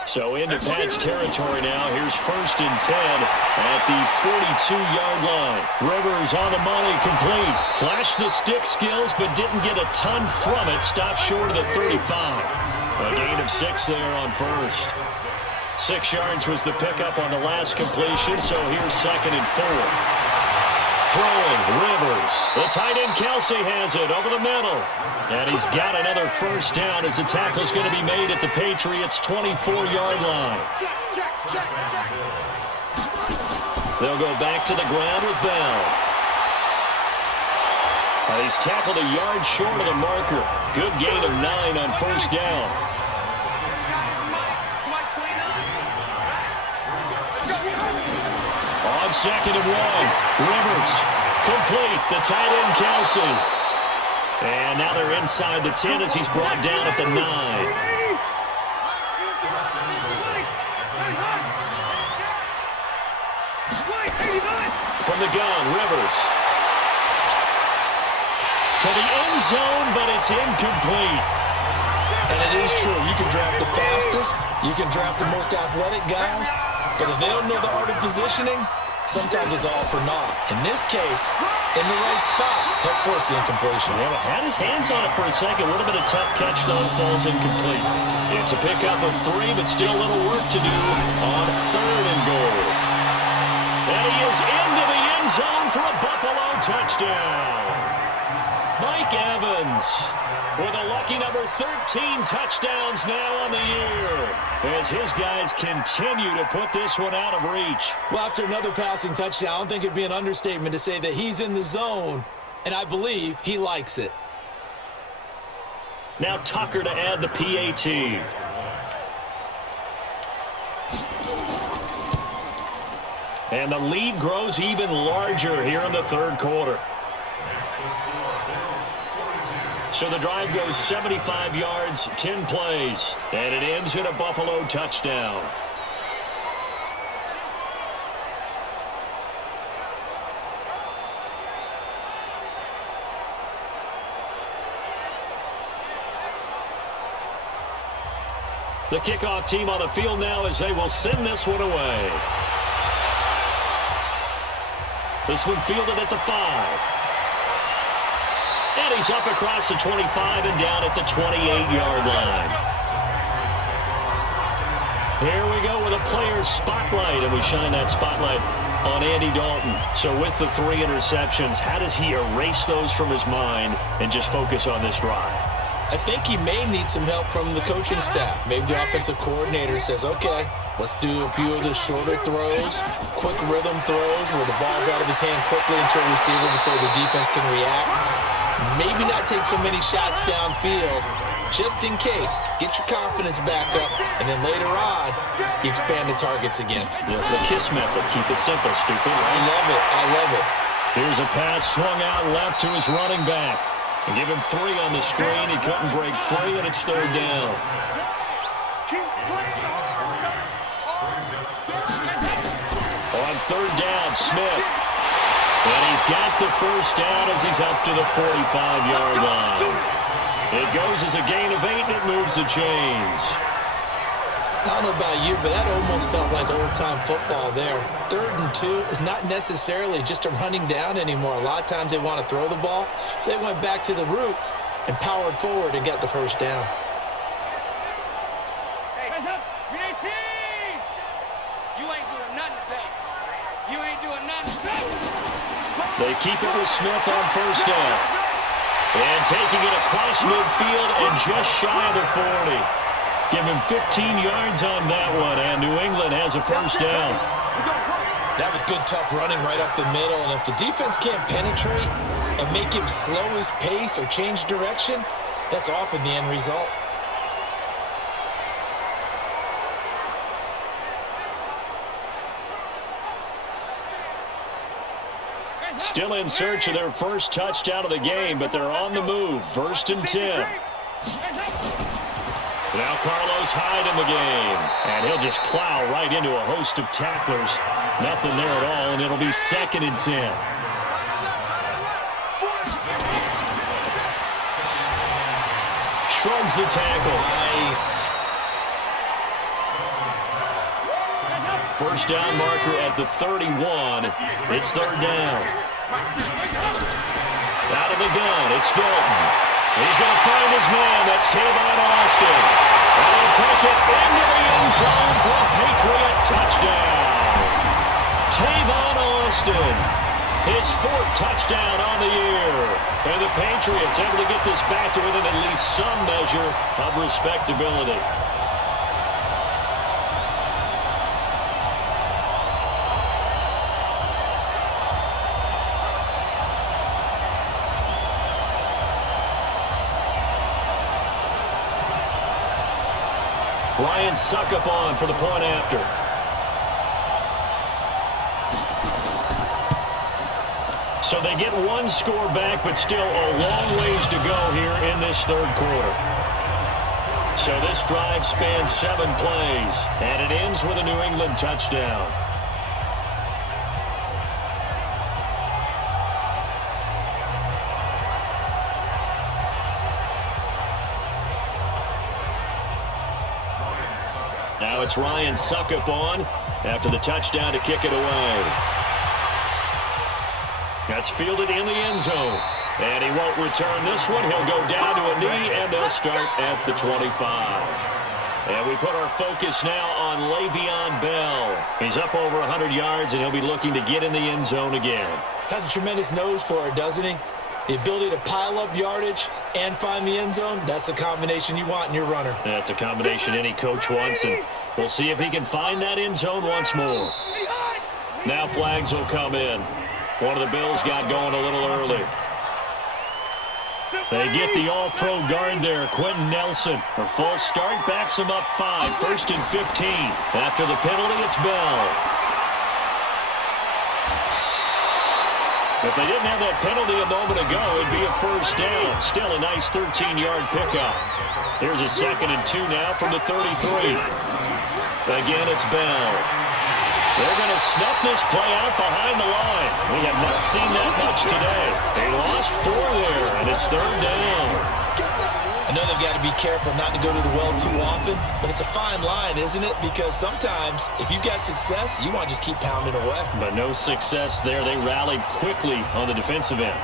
So into Pat's territory now. Here's 1st and 10 at the 42-yard line. Rivers on the money, complete. Flashed the stick skills, but didn't get a ton from it. Stopped short of the 35. A gain of 6 there on first. 6 yards was the pickup on the last completion, so here's 2nd and 4. Throwing, Rivers. The tight end Kelsey has it over the middle. And he's got another first down as the tackle's going to be made at the Patriots' 24-yard line. They'll go back to the ground with Bell. He's tackled a yard short of the marker. Good gain of 9 on first down. On 2nd and 1, Rivers, complete, the tight end Kelsey. And now they're inside the 10 as he's brought down at the 9. From the gun, Rivers. To the end zone, but it's incomplete. And it is true. You can draft the fastest. You can draft the most athletic guys. But if they don't know the art of positioning, sometimes it's all for naught. In this case, in the right spot, help force the incompletion. Yeah, had his hands on it for a second. Would have been a tough catch, though. Falls incomplete. It's a pickup of 3, but still a little work to do on 3rd and goal. And he is into the end zone for a Buffalo touchdown. Mike Evans with a lucky number 13 touchdowns now on the year as his guys continue to put this one out of reach. Well, after another passing touchdown, I don't think it'd be an understatement to say that he's in the zone, and I believe he likes it. Now Tucker to add the PAT. And the lead grows even larger here in the third quarter. So the drive goes 75 yards, 10 plays, and it ends in a Buffalo touchdown. The kickoff team on the field now as they will send this one away. This one fielded at the 5. And he's up across the 25 and down at the 28-yard line. Here we go with a player's spotlight, and we shine that spotlight on Andy Dalton. So with the 3 interceptions, how does he erase those from his mind and just focus on this drive? I think he may need some help from the coaching staff. Maybe the offensive coordinator says, okay, let's do a few of the shorter throws, quick rhythm throws where the ball's out of his hand quickly into a receiver before the defense can react. Maybe not take so many shots downfield, just in case. Get your confidence back up, and then later on, you expand the targets again. The KISS method. Keep it simple, stupid. I love it. I love it. Here's a pass swung out left to his running back. And give him 3 on the screen. He couldn't break free, and it's 3rd down. On 3rd down, Smith. And he's got the 1st down as he's up to the 45-yard line. It goes as a gain of 8, and it moves the chains. I don't know about you, but that almost felt like old-time football there. 3rd and 2 is not necessarily just a running down anymore. A lot of times they want to throw the ball. They went back to the roots and powered forward and got the 1st down. Hey, you ain't doing nothing today. You ain't doing nothing today. They keep it with Smith on 1st down. And taking it across midfield and just shy of the 40. Give him 15 yards on that one, and New England has a 1st down. That was good, tough running right up the middle, and if the defense can't penetrate and make him slow his pace or change direction, that's often the end result. Still in search of their first touchdown of the game, but they're on the move. 1st and 10. Now Carlos Hyde in the game, and he'll just plow right into a host of tacklers. Nothing there at all, and it'll be 2nd and 10. Shrugs the tackle. Nice. 1st down marker at the 31. It's 3rd down. Out of the gun, it's Dalton. He's going to find his man. That's Tavon Austin. And he'll take it into the end zone for a Patriot touchdown. Tavon Austin, his 4th touchdown on the year. And the Patriots able to get this back to within at least some measure of respectability. Ryan Suckup on for the point after. So they get 1 score back, but still a long ways to go here in this 3rd quarter. So this drive spans 7 plays, and it ends with a New England touchdown. Now it's Ryan Suckup on after the touchdown to kick it away. That's fielded in the end zone. And he won't return this one. He'll go down to a knee, and they'll start at the 25. And we put our focus now on Le'Veon Bell. He's up over 100 yards, and he'll be looking to get in the end zone again. Has a tremendous nose for it, doesn't he? The ability to pile up yardage and find the end zone, that's the combination you want in your runner. That's a combination any coach wants, and we'll see if he can find that end zone once more. Now flags will come in. One of the Bills got going a little early. They get the all-pro guard there, Quentin Nelson. A false start backs him up 5, 1st and 15. After the penalty, it's Bell. If they didn't have that penalty a moment ago, it'd be a first down. Still a nice 13-yard pickup. Here's a 2nd and 2 now from the 33. Again, it's Bell. They're going to snuff this play out behind the line. We have not seen that much today. They lost 4 there, and it's 3rd down. I know they've got to be careful not to go to the well too often, but it's a fine line, isn't it? Because sometimes, if you've got success, you want to just keep pounding away. But no success there. They rallied quickly on the defensive end.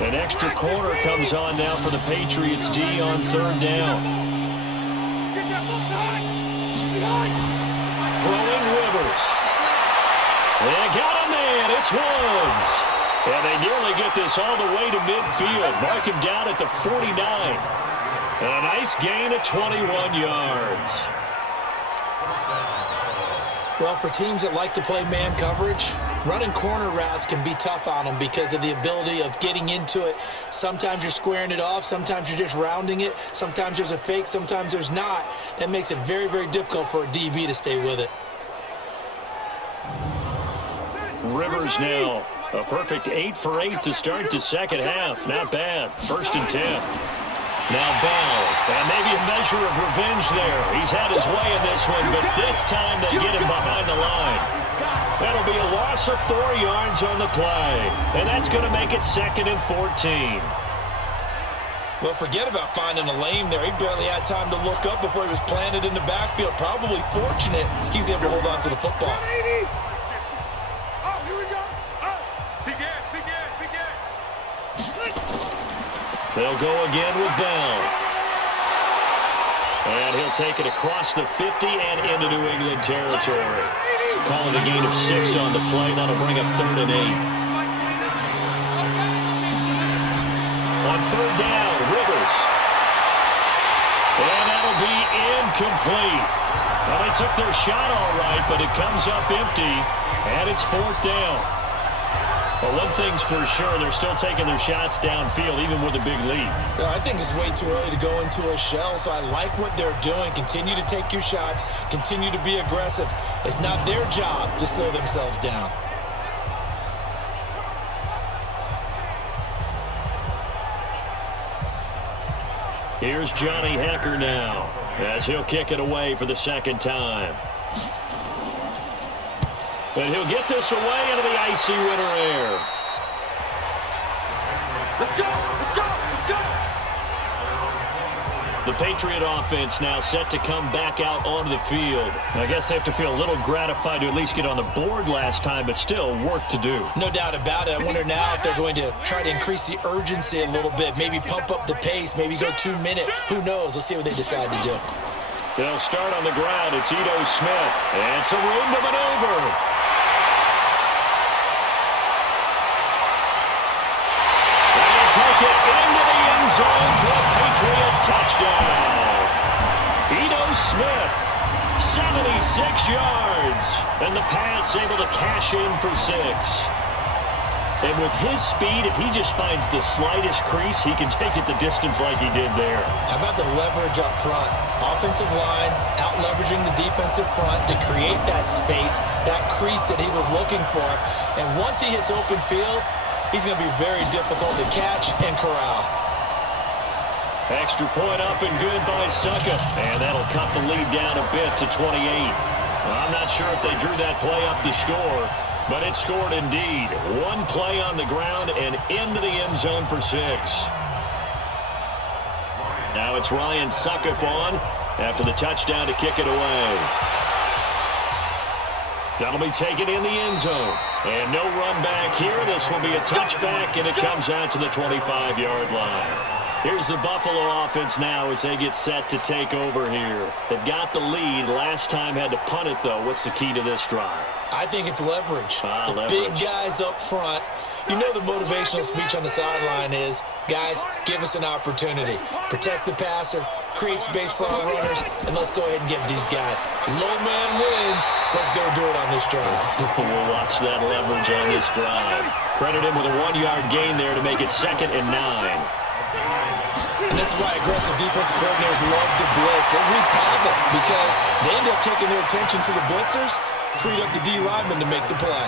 An extra corner comes on now for the Patriots D on 3rd down. Throwing Rivers. They got a man. It's Woods. And they nearly get this all the way to midfield. Mark him down at the 49. And a nice gain of 21 yards. Well, for teams that like to play man coverage, running corner routes can be tough on them because of the ability of getting into it. Sometimes you're squaring it off. Sometimes you're just rounding it. Sometimes there's a fake. Sometimes there's not. That makes it very, very difficult for a DB to stay with it. Rivers now. A perfect 8 for 8 to start the second half. Not bad. 1st and 10. Now Bell. And maybe a measure of revenge there. He's had his way in this one, but this time they get him behind the line. That'll be a loss of 4 yards on the play. And that's going to make it 2nd and 14. Well, forget about finding a lane there. He barely had time to look up before he was planted in the backfield. Probably fortunate he was able to hold on to the football. They'll go again with Bell. And he'll take it across the 50 and into New England territory. Calling a gain of 6 on the play. That'll bring up 3rd and 8. On 3rd down, Rivers. And that'll be incomplete. Well, they took their shot all right, but it comes up empty. And it's 4th down. But one thing's for sure, they're still taking their shots downfield, even with a big lead. I think it's way too early to go into a shell, so I like what they're doing. Continue to take your shots. Continue to be aggressive. It's not their job to slow themselves down. Here's Johnny Hecker now, as he'll kick it away for the 2nd time. And he'll get this away into the icy winter air. Let's go! Let's go! Let's go! The Patriot offense now set to come back out onto the field. I guess they have to feel a little gratified to at least get on the board last time, but still work to do. No doubt about it. I wonder now if they're going to try to increase the urgency a little bit, maybe pump up the pace, maybe go 2 minute. Who knows? Let's see what they decide to do. They'll start on the ground. It's Ito Smith. And some room to maneuver. Take it into the end zone for a Patriot touchdown. Ito Smith, 76 yards. And the Pats able to cash in for 6. And with his speed, if he just finds the slightest crease, he can take it the distance like he did there. How about the leverage up front? Offensive line out-leveraging the defensive front to create that space, that crease that he was looking for. And once he hits open field, he's going to be very difficult to catch and corral. Extra point up and good by Suckup. And that'll cut the lead down a bit to 28. Well, I'm not sure if they drew that play up to score, but it scored indeed. One play on the ground and into the end zone for 6. Now it's Ryan Suckup on after the touchdown to kick it away. That'll be taken in the end zone. And no run back here. This will be a touchback, and it comes out to the 25-yard line. Here's the Buffalo offense now as they get set to take over here. They've got the lead. Last time had to punt it, though. What's the key to this drive? I think it's leverage. Leverage. Big guys up front. You know the motivational speech on the sideline is, guys, give us an opportunity. Protect the passer, create space for our runners, and let's go ahead and give these guys. Low man wins. Let's go do it on this drive. We'll watch that leverage on this drive. Credit him with a 1-yard gain there to make it 2nd and 9. And this is why aggressive defensive coordinators love to blitz. It wreaks havoc because they end up taking their attention to the blitzers, freed up the D lineman to make the play.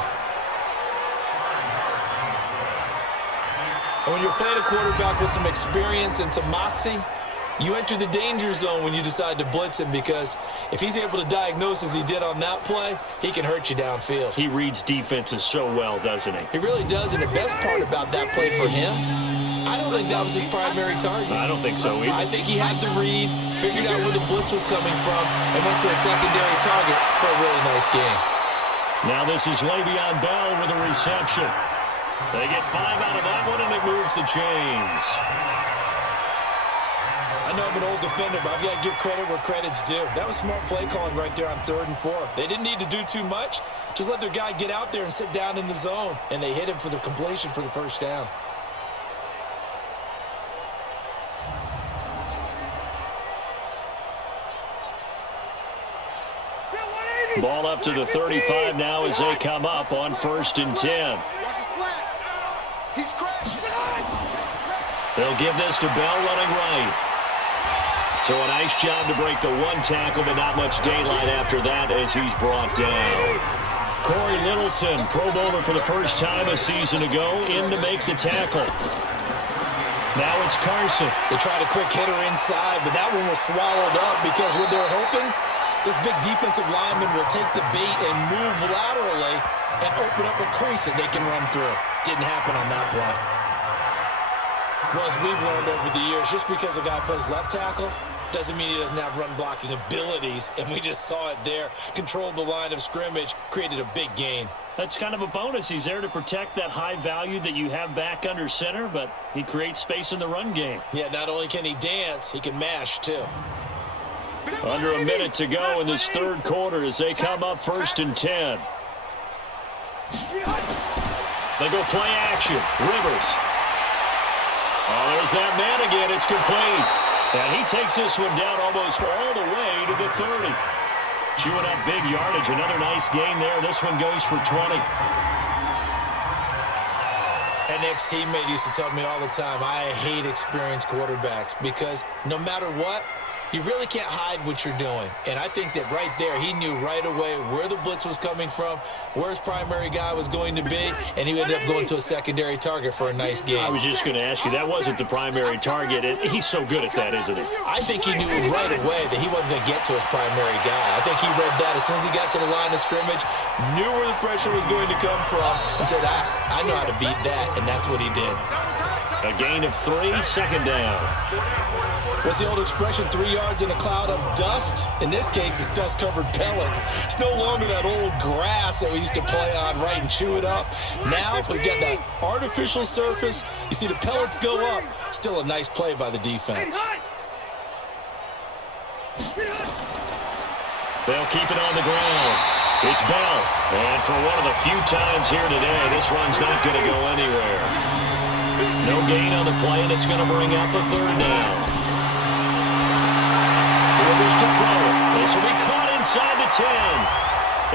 And when you're playing a quarterback with some experience and some moxie, you enter the danger zone when you decide to blitz him, because if he's able to diagnose as he did on that play, he can hurt you downfield. He reads defenses so well, doesn't he? He really does, and the best part about that play for him, I don't think that was his primary target. I don't think so either. I think he had the read, figured out where the blitz was coming from, and went to a secondary target for a really nice game. Now this is Le'Veon Bell with a reception. They get 5 out of that one, and it moves the chains. I know I'm an old defender, but I've got to give credit where credit's due. That was smart play calling right there on 3rd and 4. They didn't need to do too much. Just let their guy get out there and sit down in the zone, and they hit him for the completion for the first down. Ball up to the 35 now as they come up on 1st and 10. They'll give this to Bell running right. So a nice job to break the 1 tackle, but not much daylight after that as he's brought down. Corey Littleton, Pro Bowler for the first time a season ago, in to make the tackle. Now it's Carson. They tried a quick hitter inside, but that one was swallowed up because what they're hoping, this big defensive lineman will take the bait and move laterally and open up a crease that they can run through. Didn't happen on that play. Well, as we've learned over the years, just because a guy plays left tackle doesn't mean he doesn't have run-blocking abilities, and we just saw it there. Controlled the line of scrimmage, created a big gain. That's kind of a bonus. He's there to protect that high value that you have back under center, but he creates space in the run game. Yeah, not only can he dance, he can mash, too. Under a minute to go in this 3rd quarter as they come up 1st and 10. They go play action. Rivers. Oh, there's that man again. It's complete. And he takes this one down almost all the way to the 30. Chewing up big yardage. Another nice gain there. This one goes for 20. An ex-teammate used to tell me all the time, I hate experienced quarterbacks because no matter what, you really can't hide what you're doing. And I think that right there, he knew right away where the blitz was coming from, where his primary guy was going to be, and he ended up going to a secondary target for a nice game. I was just going to ask you, that wasn't the primary target. He's so good at that, isn't he? I think he knew right away that he wasn't going to get to his primary guy. I think he read that as soon as he got to the line of scrimmage, knew where the pressure was going to come from, and said, I know how to beat that, and that's what he did. A gain of 3, 2nd down. What's the old expression, 3 yards in a cloud of dust? In this case, it's dust-covered pellets. It's no longer that old grass that we used to play on, right, and chew it up. Now we've got that artificial surface. You see the pellets go up. Still a nice play by the defense. They'll keep it on the ground. It's Bell. And for one of the few times here today, this run's not going to go anywhere. No gain on the play, and it's going to bring up a 3rd down. Rivers to throw it. This will be caught inside the 10.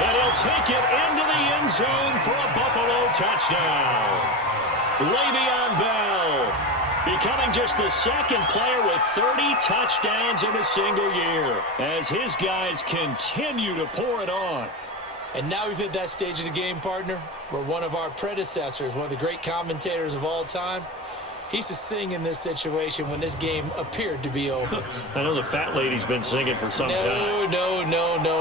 And he'll take it into the end zone for a Buffalo touchdown. Le'Veon Bell becoming just the 2nd player with 30 touchdowns in a single year as his guys continue to pour it on. And now we've hit that stage of the game, partner, where one of our predecessors, one of the great commentators of all time, he used to sing in this situation when this game appeared to be over. I know the fat lady's been singing for some time. No,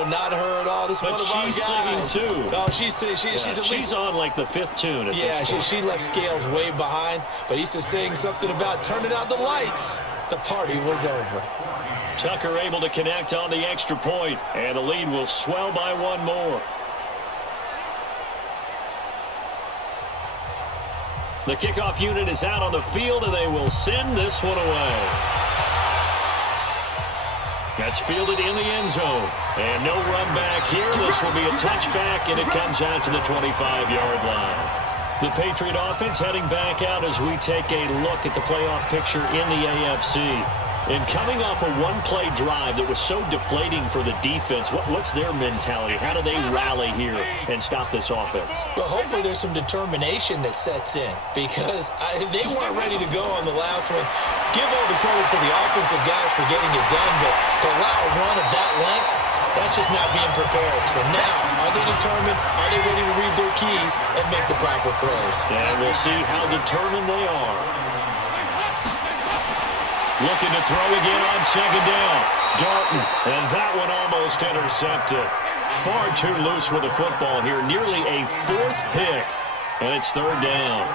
not her at all. This but one of our she's guys. Singing too. Oh, she's at least, she's on like the 5th tune. At this point. she left Scales way behind, but he used to sing something about turning out the lights. The party was over. Tucker able to connect on the extra point, and the lead will swell by 1 more. The kickoff unit is out on the field, and they will send this one away. That's fielded in the end zone. And no run back here. This will be a touchback, and it comes out to the 25-yard line. The Patriot offense heading back out as we take a look at the playoff picture in the AFC. And coming off a one-play drive that was so deflating for the defense, what's their mentality? How do they rally here and stop this offense? Well, hopefully there's some determination that sets in because they weren't ready to go on the last one. Give all the credit to the offensive guys for getting it done, but to allow a run of that length, That's just not being prepared. So now, are they determined? Are they ready to read their keys and make the proper plays? And we'll see how determined they are. Looking to throw again on second down. Dalton, and that one almost intercepted. Far too loose with the football here. Nearly a fourth pick, and it's third down.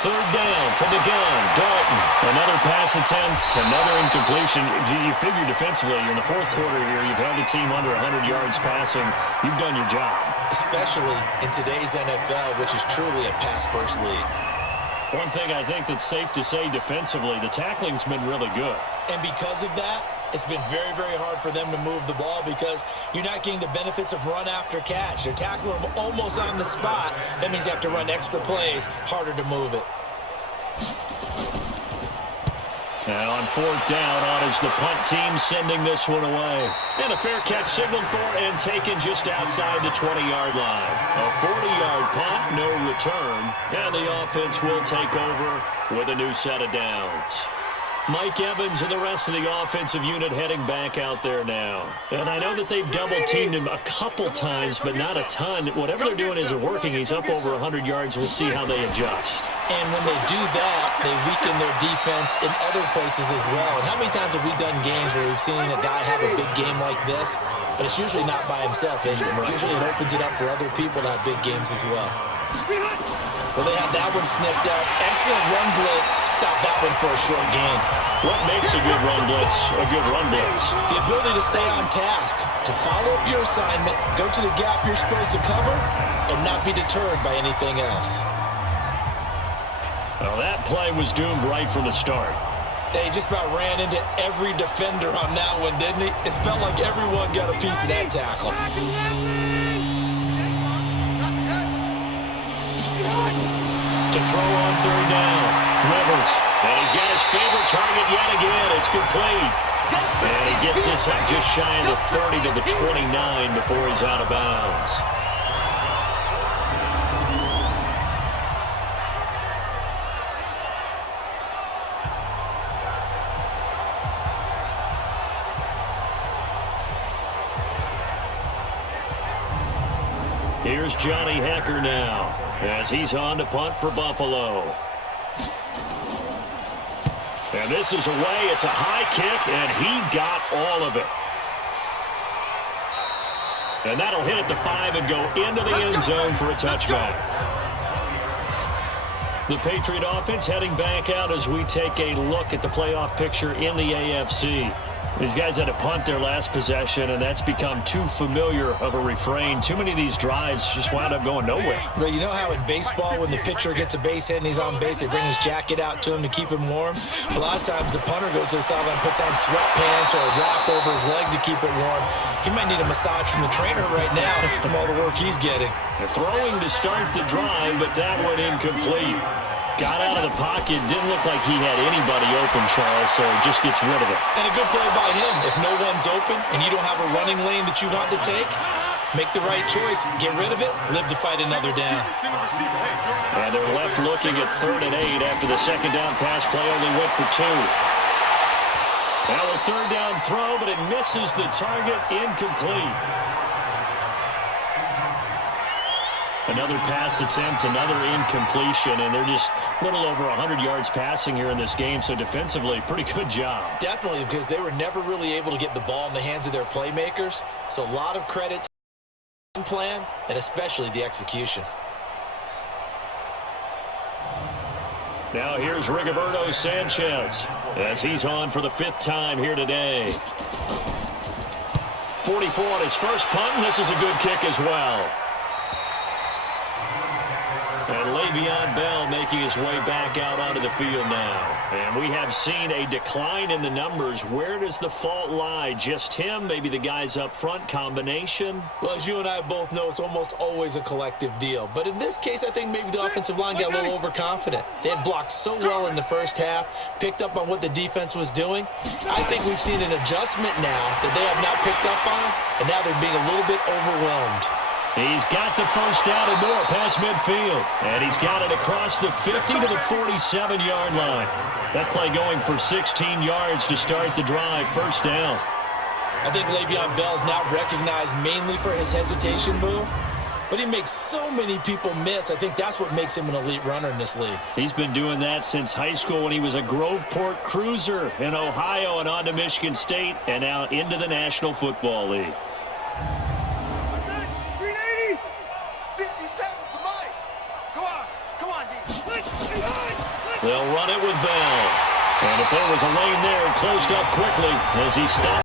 Third down from the gun. Dalton, another pass attempt, another incompletion. You figure defensively, in the fourth quarter here, you've held the team under 100 yards passing. You've done your job. Especially in today's NFL, which is truly a pass-first league. One thing I think that's safe to say defensively, the tackling's been really good. And because of that, it's been very, very hard for them to move the ball because you're not getting the benefits of run after catch. They're tackling them almost on the spot. That means you have to run extra plays, harder to move it. And on fourth down, on is the punt team sending this one away. And a fair catch signaled for and taken just outside the 20-yard line. A 40-yard punt, no return. And the offense will take over with a new set of downs. Mike Evans and the rest of the offensive unit heading back out there now. And I know that they've double-teamed him a couple times, but not a ton. Whatever they're doing isn't working. He's up over 100 yards. We'll see how they adjust. And when they do that, they weaken their defense in other places as well. And how many times have we done games where we've seen a guy have a big game like this? But it's usually not by himself, is it? Usually it opens it up for other people to have big games as well. Well, they have that one sniffed out. Excellent run blitz. Stop that one for a short gain. What makes a good run blitz a good run blitz? The ability to stay on task, to follow up your assignment, go to the gap you're supposed to cover, and not be deterred by anything else. Well, that play was doomed right from the start. They just about ran into every defender on that one, didn't he? It felt like everyone got a piece of that tackle. To throw on third down, Rivers. And he's got his favorite target yet again. It's complete. And he gets this up just shy of the 30 to the 29 before he's out of bounds. Here's Johnny Hecker now as he's on to punt for Buffalo. And this is away. It's a high kick, and he got all of it. And that'll hit at the 5 and go into the end zone for a touchback. The Patriot offense heading back out as we take a look at the playoff picture in the AFC. These guys had to punt their last possession, and that's become too familiar of a refrain. Too many of these drives just wound up going nowhere. Well, you know how in baseball, when the pitcher gets a base hit and he's on base, they bring his jacket out to him to keep him warm? A lot of times the punter goes to the sideline, puts on sweatpants or a wrap over his leg to keep it warm. He might need a massage from the trainer right now from all the work he's getting. They're throwing to start the drive, but that one incomplete. Got out of the pocket. Didn't look like he had anybody open, Charles, so just gets rid of it. And a good play by him. If no one's open and you don't have a running lane that you want to take, make the right choice. Get rid of it. Live to fight another down. And they're left looking at 3rd and 8 after the second down pass play only went for 2. Now a third down throw, but it misses the target. Incomplete. Another pass attempt, another incompletion, and they're just a little over 100 yards passing here in this game, so defensively, pretty good job. Definitely, because they were never really able to get the ball in the hands of their playmakers, so a lot of credit to the plan and especially the execution. Now here's Rigoberto Sanchez as he's on for the 5th time here today. 44 on his first punt, and this is a good kick as well. And Le'Veon Bell making his way back out onto the field now. And we have seen a decline in the numbers. Where does the fault lie? Just him? Maybe the guys up front? Combination? Well, as you and I both know, it's almost always a collective deal. But in this case, I think maybe the offensive line got a little overconfident. They had blocked so well in the first half, picked up on what the defense was doing. I think we've seen an adjustment now that they have not picked up on, and now they're being a little bit overwhelmed. He's got the first down and more past midfield. And he's got it across the 50 to the 47-yard line. That play going for 16 yards to start the drive. First down. I think Le'Veon Bell is now recognized mainly for his hesitation move, but he makes so many people miss. I think that's what makes him an elite runner in this league. He's been doing that since high school when he was a Groveport Cruiser in Ohio and on to Michigan State and now into the National Football League. 380. 57 for Mike. Come on, D. They'll run it with Bell. And if there was a lane there, it closed up quickly as he stopped.